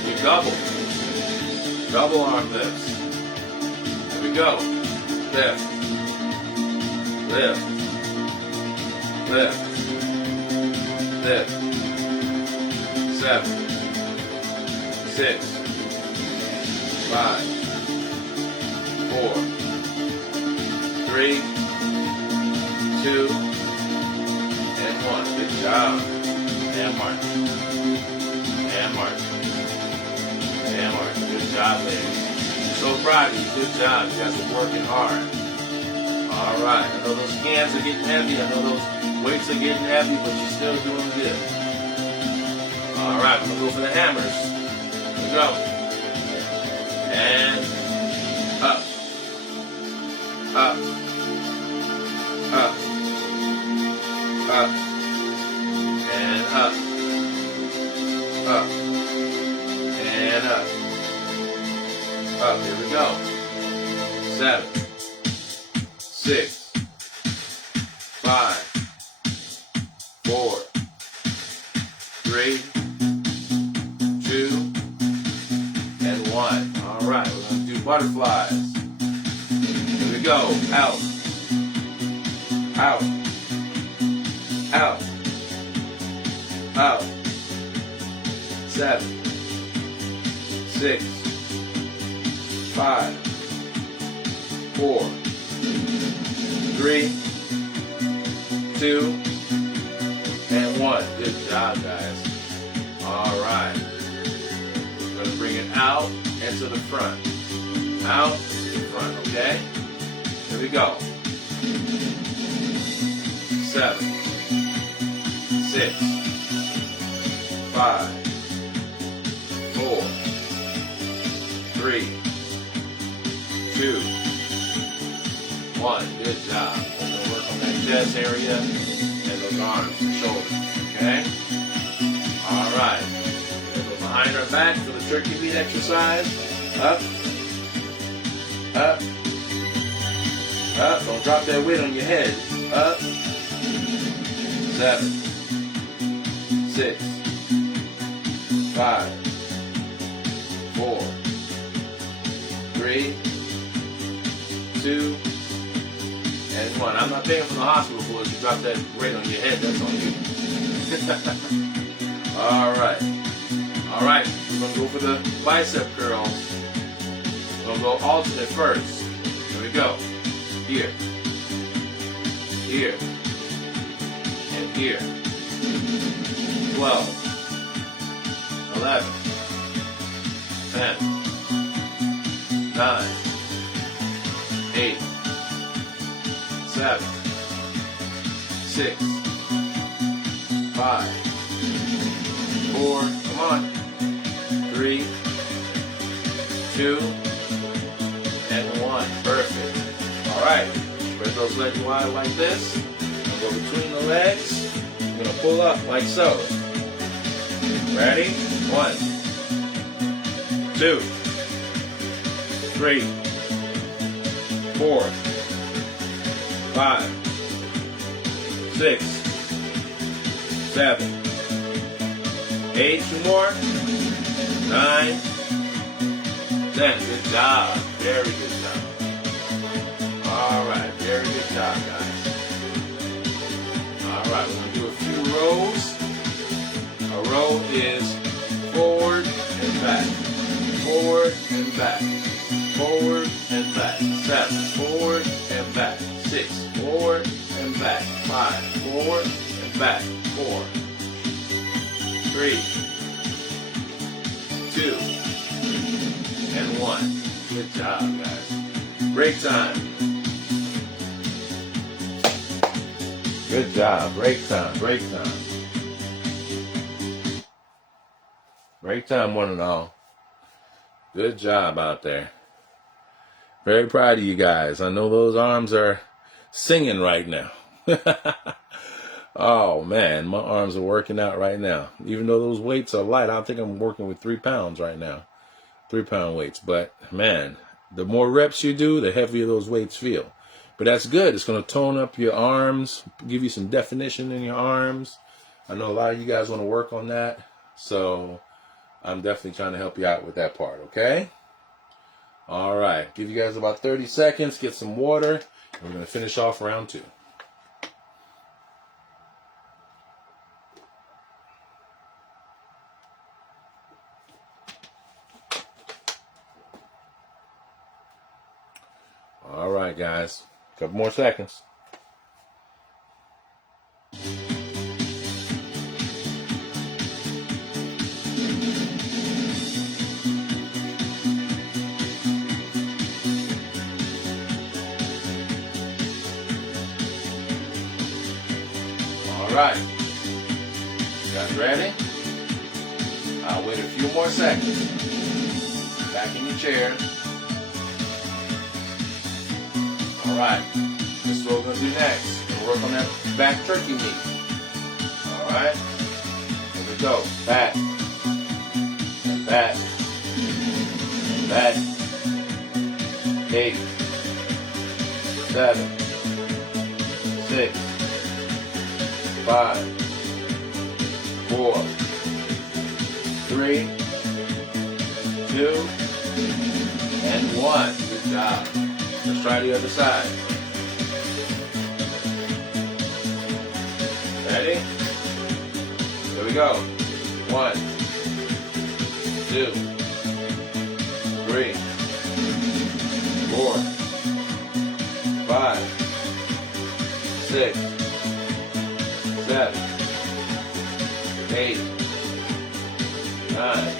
We double arm lifts. Here we go. Lift. Lift. Lift. Lift. 7, 6, 5, 4, 3, 2, and 1. Good job. And march. And march. And march. Good job, ladies. I'm so proud of you. Good job. You guys are working hard. All right. I know those scans are getting heavy. I know those weights are getting heavy, but you're still doing good. All right. We're going to go for the hammers. Here we go. And up. Up. Up. Up. And up. Up. And up. Up. Here we go. 7, 6, 5, 4, 3, 2, and 1. All right, we're going to do butterflies. Here we go. Out. Out. Out. Out. 7, 6, 5, 4, 3, 2, and 1. Good job, guys. All right. We're going to bring it out and to the front. Out to the front, okay? Here we go. 7, 6, 5, 4, 3, 2, 1. Good job. We're going to work on that chest area and those arms and shoulders. Okay? All right. We're going to go behind our back for the turkey meat exercise. Up. Up. Up. Don't drop that weight on your head. Up. 7, 6, 5, 4, 3, 2, and 1. I'm not paying for the hospital for it. You drop that weight on your head, that's on you. All right. All right. We're going to go for the bicep curls. We're going to go alternate first. Here we go. Here. Here. And here. 12. 11. 10. 9. 8. 7, 6, 5, 4, come on, 3, 2, and 1. Perfect. All right, spread those legs wide like this. Go between the legs. You're gonna pull up like so. Ready? 1, 2, 3, 4, 5, 6, 7, 8, 2 more, 9, 10. Good job. Very good job. All right. Very good job, guys. All right. We're going to do a few rows. A row is forward and back. Forward and back. Forward and back. 7. Forward and back. 6. Forward and back. 5. Forward and back. 4. 3. 2. And 1. Good job, guys. Break time. Good job. Break time. Break time. Break time, one and all. Good job out there. Very proud of you guys. I know those arms are singing right now. Oh, man, my arms are working out right now. Even though those weights are light, I think I'm working with 3 pounds right now. 3-pound weights. But, man, the more reps you do, the heavier those weights feel. But that's good. It's going to tone up your arms, give you some definition in your arms. I know a lot of you guys want to work on that. So I'm definitely trying to help you out with that part, okay? All right. Give you guys about 30 seconds. Get some water. And we're going to finish off round 2. All right, guys. A couple more seconds. All right. You guys ready? I'll wait a few more seconds. Back in your chair. All right. This is what we're going to do next. We're going to work on that back turkey meat. All right. Here we go. Back. And back. And back. 8. 7. 6. 5. 3, 2, and 1. Good job. Let's try the other side. Ready? Here we go. 1, 2, 3, 4, 5, 6, 7, 8, 9,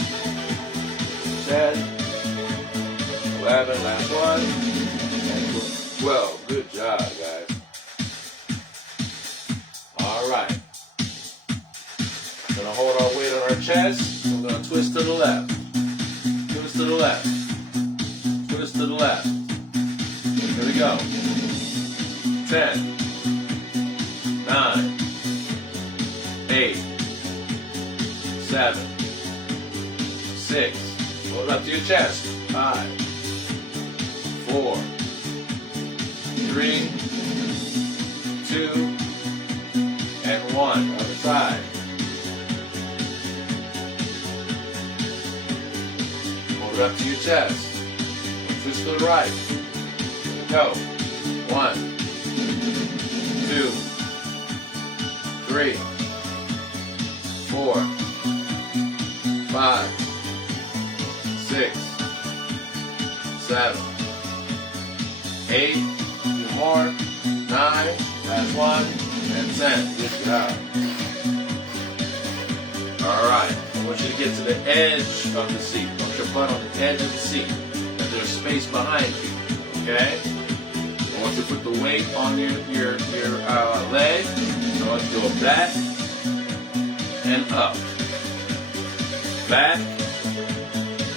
10, 11, last one, and 12. Good job, guys. All right. We're gonna hold our weight on our chest. We're gonna twist to the left. Twist to the left. Twist to the left. Here we go. 10, 9, 8, 7, 6. Hold it up to your chest. 5, 4, 3, 2, and 1. Other side. Hold it up to your chest. Twist to the right. Go. 1, 2, 3, 4, 5, 6, 7, 8, 2 more, 9, last one, and 10. Good job. Alright, I want you to get to the edge of the seat. Put your butt on the edge of the seat. And there's space behind you. Okay? I want you to put the weight on your leg. I want you to go back and up. Back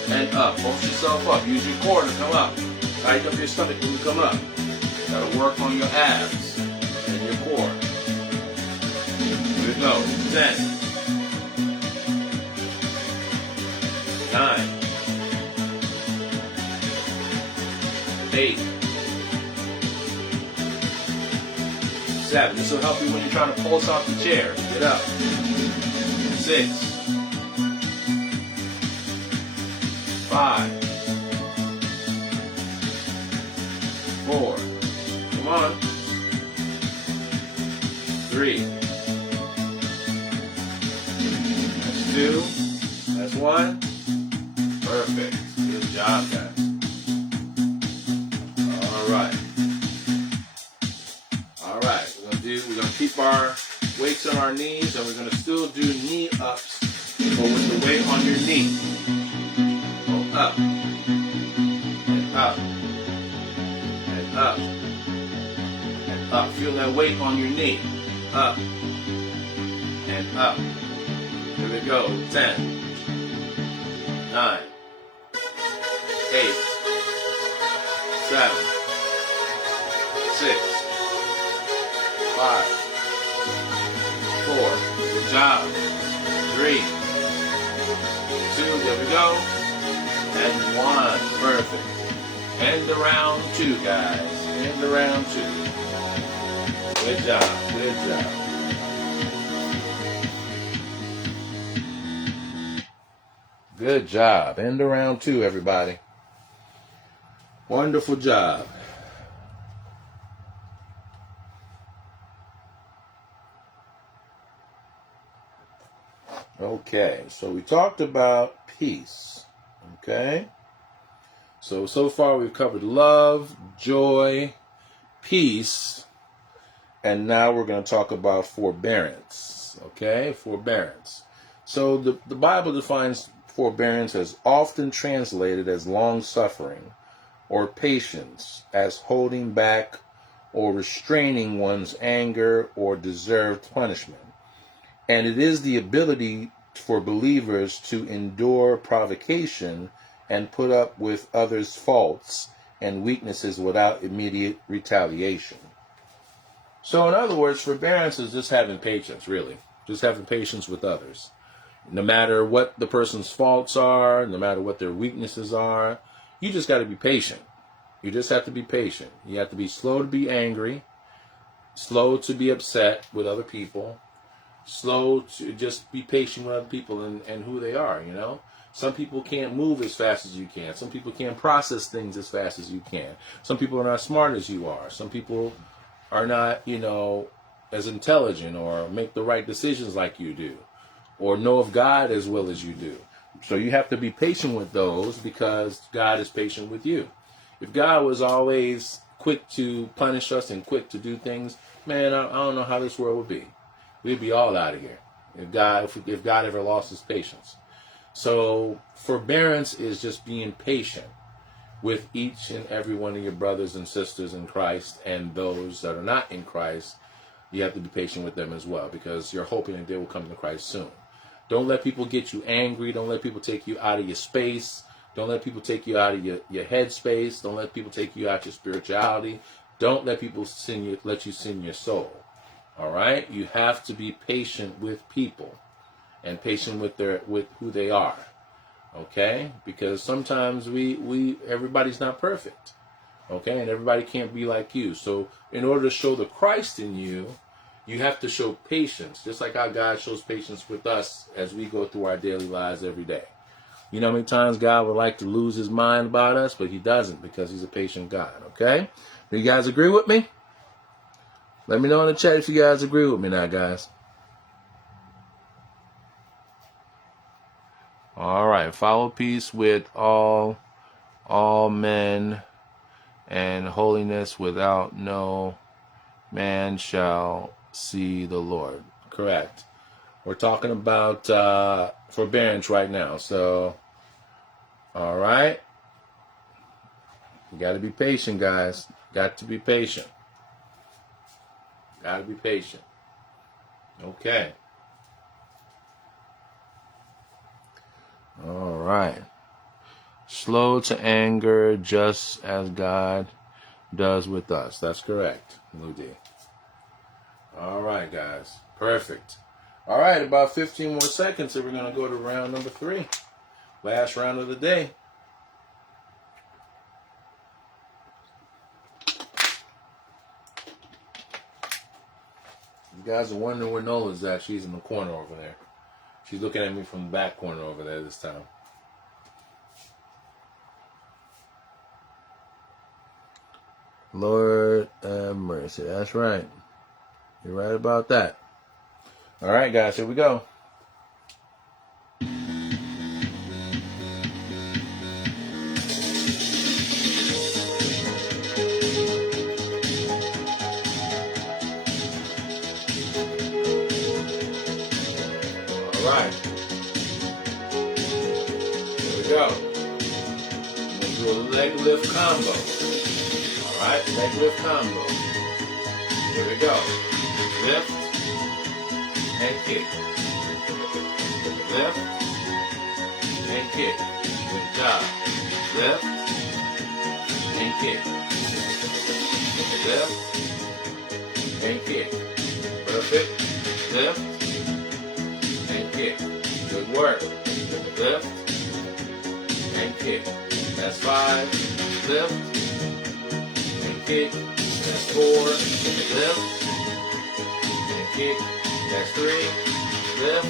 and up. Push yourself up. Use your core to come up. Tighten up your stomach when you come up. Gotta work on your abs and your core. Here we go. 10, 9, 8, 7. This will help you when you're trying to pulse off the chair. Get up. 6, 5, 4. Come on. 3. That's 2. That's 1. Perfect. Good job, guys. Alright. Alright. We're gonna keep our weights on our knees, and we're gonna still do knee ups, but with the weight on your knee. Go up. And up. And up. And up. Feel that weight on your knee. Up. And up. Here we go. 10, 9, 8, 7, 6, 5, 4. Good job. 3, 2. There we go. And 1. Perfect. End of round 2, guys. End of round 2. Good job. Good job. Good job. End of round 2, everybody. Wonderful job. Okay, so we talked about peace. Okay? So far we've covered love, joy, peace, and now we're going to talk about forbearance. Okay? Forbearance. So the Bible defines forbearance as often translated as long-suffering or patience, as holding back or restraining one's anger or deserved punishment. And it is the ability for believers to endure provocation and put up with others' faults and weaknesses without immediate retaliation. So in other words, forbearance is just having patience, really. Just having patience with others. No matter what the person's faults are, no matter what their weaknesses are, you just got to be patient. You just have to be patient. You have to be slow to be angry, slow to be upset with other people, Slow to just be patient with other people and who they are, you know. Some people can't move as fast as you can. Some people can't process things as fast as you can. Some people are not smart as you are. Some people are not, you know, as intelligent or make the right decisions like you do, or know of God as well as you do. So you have to be patient with those because God is patient with you. If God was always quick to punish us and quick to do things, man, I don't know how this world would be. We'd be all out of here if God ever lost his patience. So forbearance is just being patient with each and every one of your brothers and sisters in Christ, and those that are not in Christ. You have to be patient with them as well, because you're hoping that they will come to Christ soon. Don't let people get you angry. Don't let people take you out of your space. Don't let people take you out of your head space. Don't let people take you out your spirituality. Don't let people let you sin your soul. All right? You have to be patient with people and patient with who they are. Okay? Because sometimes everybody's not perfect. Okay? And everybody can't be like you. So in order to show the Christ in you, you have to show patience, just like how God shows patience with us as we go through our daily lives every day. You know how many times God would like to lose his mind about us, but he doesn't, because he's a patient God, okay? Do you guys agree with me? Let me know in the chat if you guys agree with me now, guys. All right, follow peace with all men, and holiness without no man shall see the Lord. Correct. We're talking about forbearance right now. So, all right. You got to be patient, guys. Got to be patient. Got to be patient. Okay. All right. Slow to anger, just as God does with us. That's correct, Ludi. All right, guys. Perfect. All right, about 15 more seconds, and we're going to go to round number 3. Last round of the day. You guys are wondering where Nola's at. She's in the corner over there. She's looking at me from the back corner over there this time. Lord have mercy. That's right. You're right about that. All right, guys, here we go. All right. Here we go. I'm going to do a leg lift combo. All right, leg lift combo. Here we go. Lift and kick. Lift and kick. Good job. Lift and kick. Lift and kick. Perfect. Lift and kick. Good work. Lift and kick. That's 5. Lift and kick. That's 4. Lift and kick. That's 3. Lift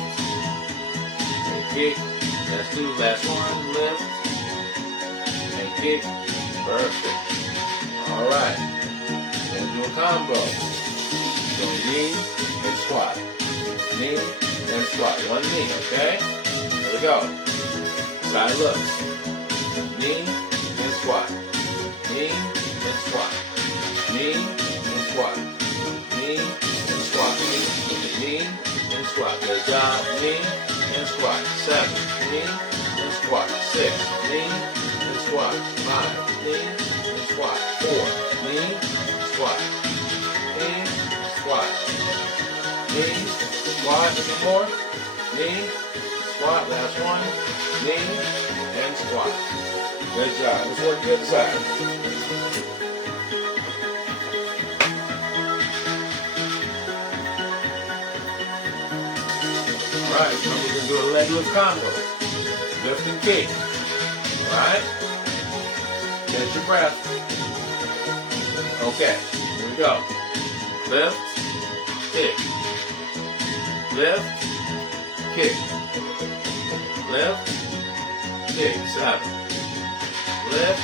and kick. That's 2. Last one. Lift and kick. Perfect. All right. Let's do a combo. So knee and squat. Knee and squat. One knee, okay? Here we go. Side looks. Knee and squat. Knee and squat. Knee and squat. Knee and squat. Knee and squat. Good job. Knee and squat. 7. Knee and squat. 6. Knee and squat. 5. Knee and squat. 4. Knee and squat. Knee, squat. Knee, squat. Some more. Knee, squat. Last one. Knee and squat. Good job. Let's work the other side. Alright, so we're going to do a leg lift combo. Lift and kick. Alright? Catch your breath. Okay, here we go. Lift, kick. lift, kick, lift, kick, 7, lift,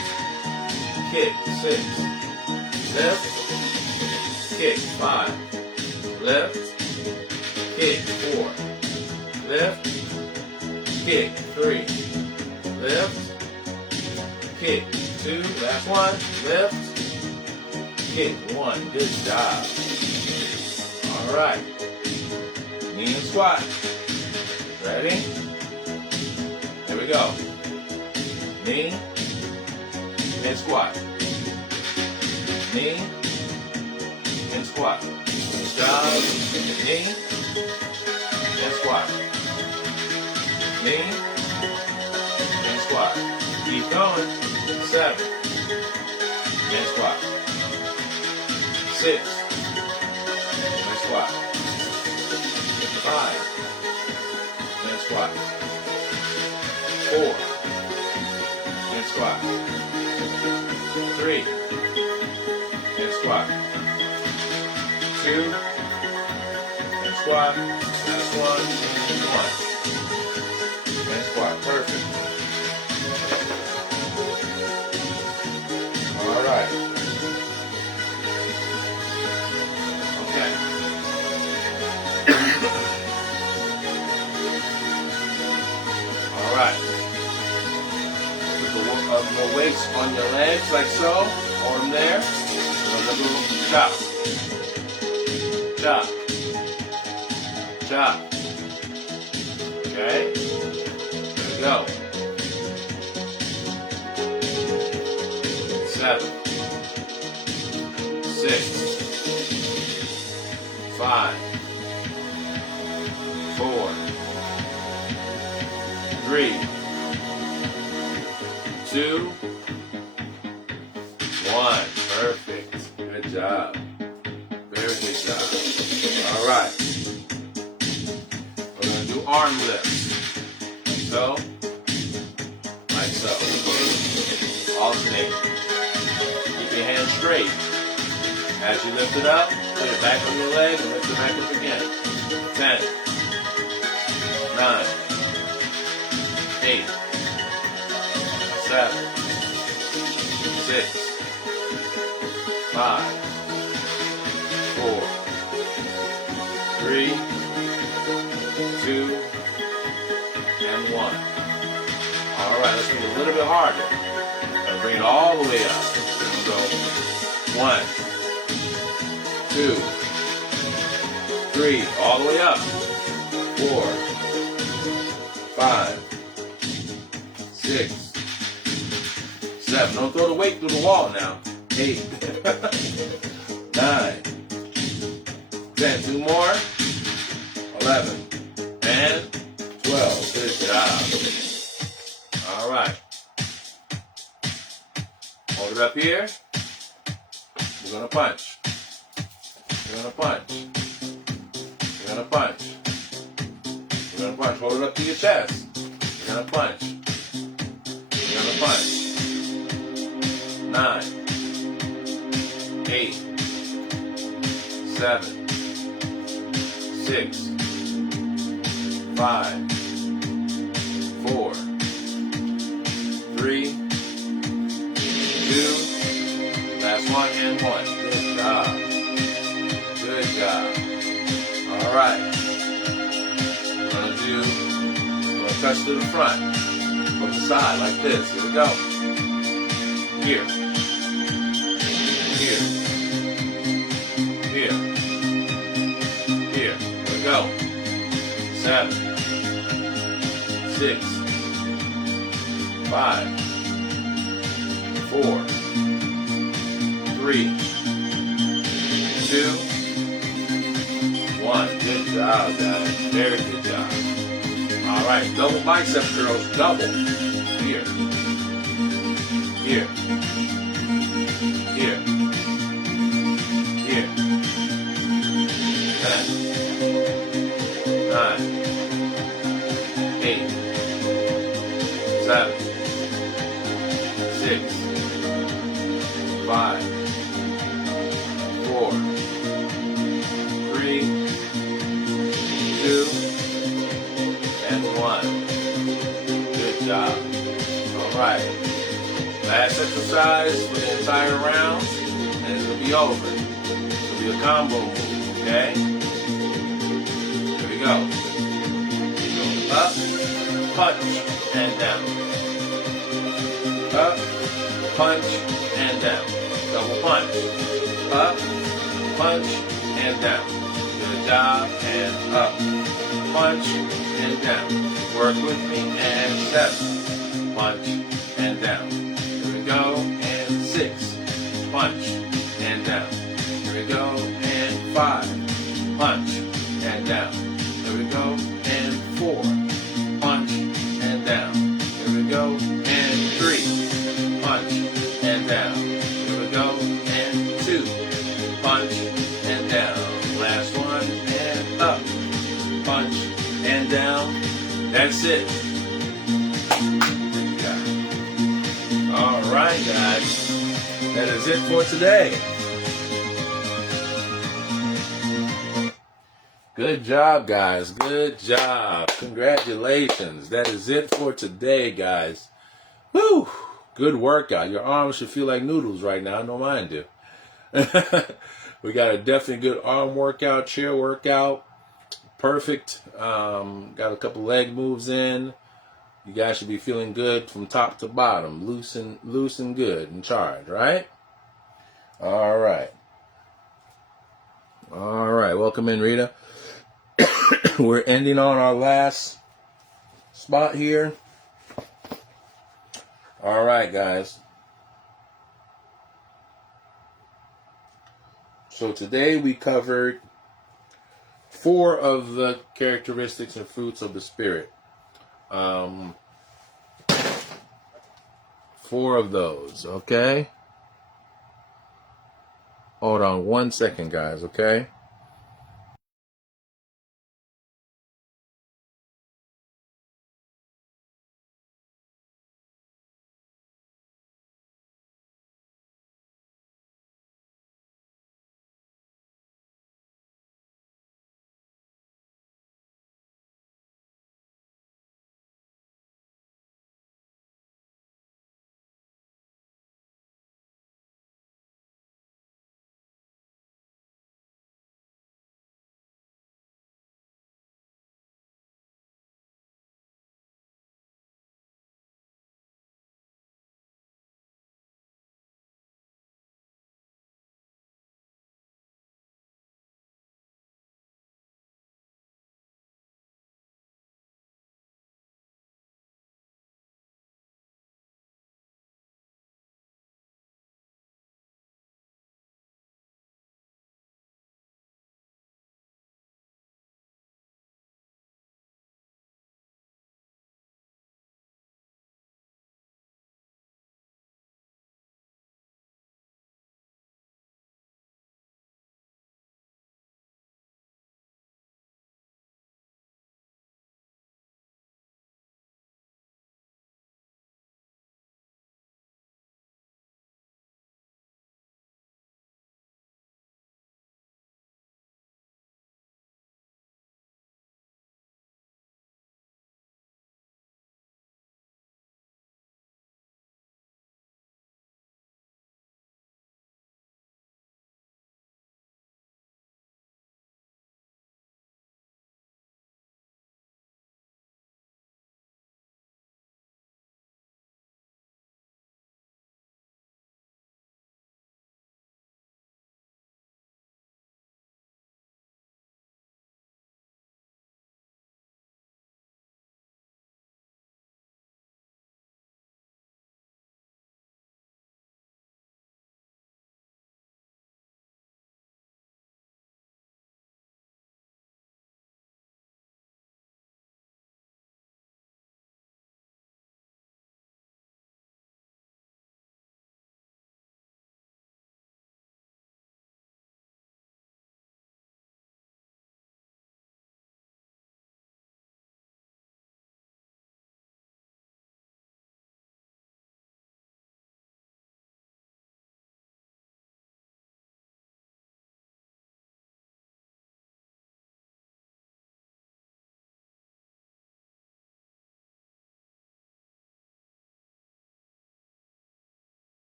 kick, 6, lift, kick, 5, lift, kick, 4, lift, kick, 3, lift, kick, 2, last one, lift, kick, 1, good job. All right, knee and squat. Ready? Here we go. Knee and squat. Knee and squat. Good job. Knee and squat. Knee and squat. Keep going. 7 and squat. 6 and squat. 5 and squat. 4 and squat. 3 and squat. 2 and squat. Last one. 1 and squat. Perfect. All right. Okay. All right. Put the weights on your legs like so. Hold them there. Another little chop. Chop. Chop. Okay. There we go. 7, 6, 5, 4, 3, 2, 1. Perfect. Good job. Very good job. All right. We're going to do arm lifts. So, like so. Alternate. Keep your hands straight. As you lift it up, put it back on your leg and lift it back up again. 10, 9, 8, 7, 6, 5, 4, 3, 2, and 1. All right, let's make it a little bit harder. And bring it all the way up. So, 1, 2, 3, all the way up. 4, 5, 6, 7. Don't throw the weight through the wall now. 8, 9, 10. 2 more. 11, and 12. Good job. All right. Hold it up here. We're going to punch. We're going to punch. We're going to punch. We're going to punch. Hold it up to your chest. We're going to punch. We're going to punch. 9, 8, 7, 6, 5, 4, 3, 2, last one, and 1. Good job. Good job. All right. We're going to touch to the front, from the side, like this. Here we go. Here. Here. Here. Here. Here we go. 7, 6, 5, 4, 3, 2, 1. Good job, guys. Very good job. All right, double bicep curls. Double. Here. Here. Here. Here. 10, 9, 8, 7, 6, 5, 4, 3, 2, 1. Good job. All right. Last exercise for the entire round, and it'll be over. It'll be a combo move, okay? Here we go. Go up, punch, and down. Up, punch, and down. Double punch. Up, punch, and down. Good job, and up. Punch, and down. Work with me, and 7. Punch, and down. Here we go, and 6. Punch, and down. Here we go, and 5. Punch, and down. Here we go, and 4. Punch, and down. Here we go, and 3. Punch, and down. Here we go, and 2. Punch, and down. Last one, and up. Punch, and down. That's it. All right, guys. That is it for today. Good job, guys. Good job. Congratulations. That is it for today, guys. Woo! Good workout. Your arms should feel like noodles right now. I know mine do. We got a definitely good arm workout, chair workout. Perfect. Got a couple leg moves in. You guys should be feeling good from top to bottom. Loose and good and charged, right? All right. All right. Welcome in, Rita. We're ending on our last spot here. All right, guys. So today we covered 4 of the characteristics and fruits of the Spirit. 4 of those, okay? Hold on 1 second, guys, okay?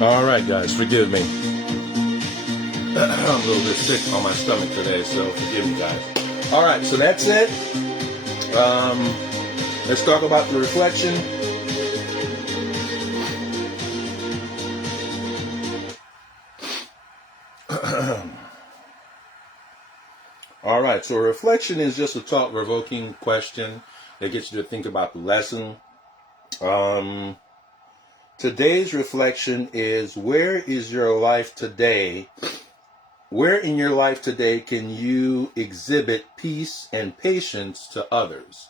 All right, guys, forgive me. I'm a little bit sick on my stomach today, so forgive me, guys. All right, so that's it. Let's talk about the reflection. All right, so reflection is just a thought-provoking question that gets you to think about the lesson. Today's reflection is, where is your life today? Where in your life today can you exhibit peace and patience to others?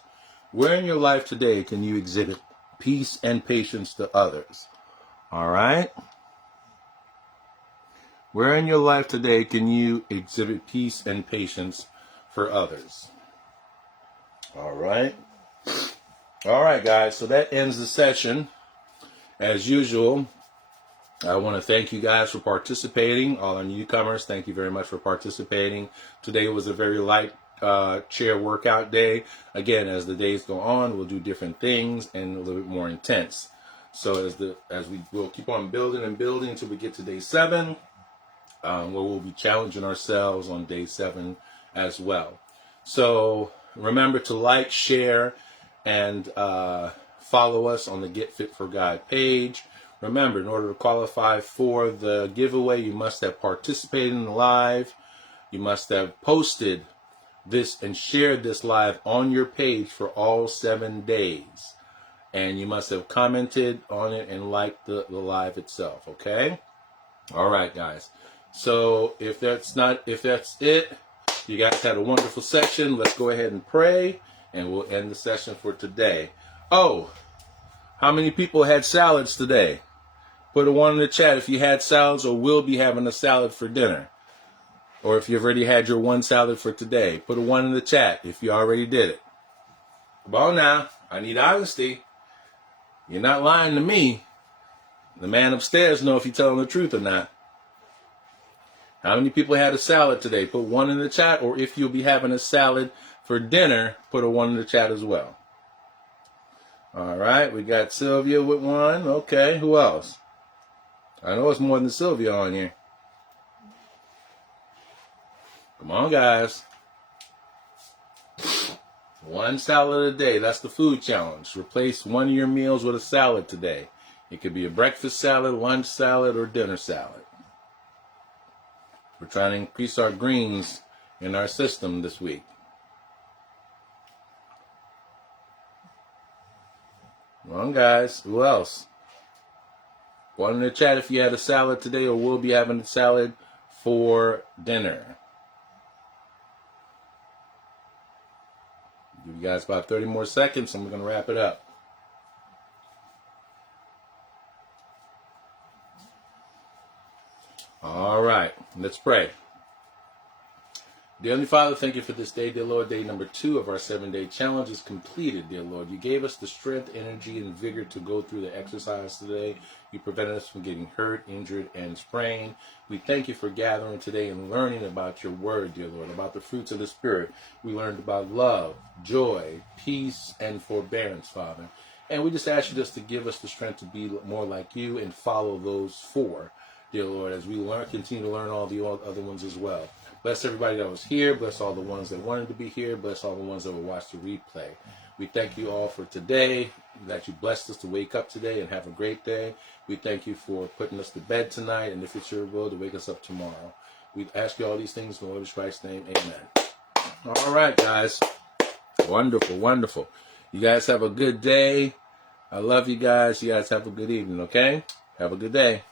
Where in your life today can you exhibit peace and patience to others? All right? Where in your life today can you exhibit peace and patience for others? All right. All right, guys. So that ends the session. As usual, I want to thank you guys for participating. All our newcomers, thank you very much for participating. Today was a very light chair workout day. Again, as the days go on, we'll do different things and a little bit more intense. So as we will keep on building and building until we get to day 7, where we'll be challenging ourselves on day 7 as well. So remember to like, share, and follow us on the Get Fit for God page. Remember, in order to qualify for the giveaway, you must have participated in the live. You must have posted this and shared this live on your page for all 7 days. And you must have commented on it and liked the live itself, okay? All right, guys. So if that's it, you guys had a wonderful session. Let's go ahead and pray, and we'll end the session for today. Oh, how many people had salads today? Put a 1 in the chat if you had salads or will be having a salad for dinner. Or if you've already had your 1 salad for today. Put a 1 in the chat if you already did it. Come on now. I need honesty. You're not lying to me. The man upstairs know if you're telling the truth or not. How many people had a salad today? Put 1 in the chat. Or if you'll be having a salad for dinner, put a 1 in the chat as well. All right. We got Sylvia with 1. Okay. Who else? I know it's more than Sylvia on here. Come on, guys. 1 salad a day. That's the food challenge. Replace 1 of your meals with a salad today. It could be a breakfast salad, lunch salad, or dinner salad. We're trying to increase our greens in our system this week. Come on, guys. Who else? 1 in the chat if you had a salad today or will be having a salad for dinner. Give you guys about 30 more seconds and we're going to wrap it up. All right, let's pray. Dear Heavenly Father, thank you for this day, dear Lord. Day number 2 of our 7-day challenge is completed, dear Lord. You gave us the strength, energy, and vigor to go through the exercise today. You prevented us from getting hurt, injured, and sprained. We thank you for gathering today and learning about your word, dear Lord, about the fruits of the Spirit. We learned about love, joy, peace, and forbearance, Father. And we just ask you just to give us the strength to be more like you and follow those 4, dear Lord, as we continue to learn all the other ones as well. Bless everybody that was here. Bless all the ones that wanted to be here. Bless all the ones that will watch the replay. We thank you all for today, that you blessed us to wake up today and have a great day. We thank you for putting us to bed tonight, and if it's your will, to wake us up tomorrow. We ask you all these things in the Lord Jesus Christ's name. Amen. All right, guys. Wonderful, wonderful. You guys have a good day. I love you guys. You guys have a good evening, okay? Have a good day.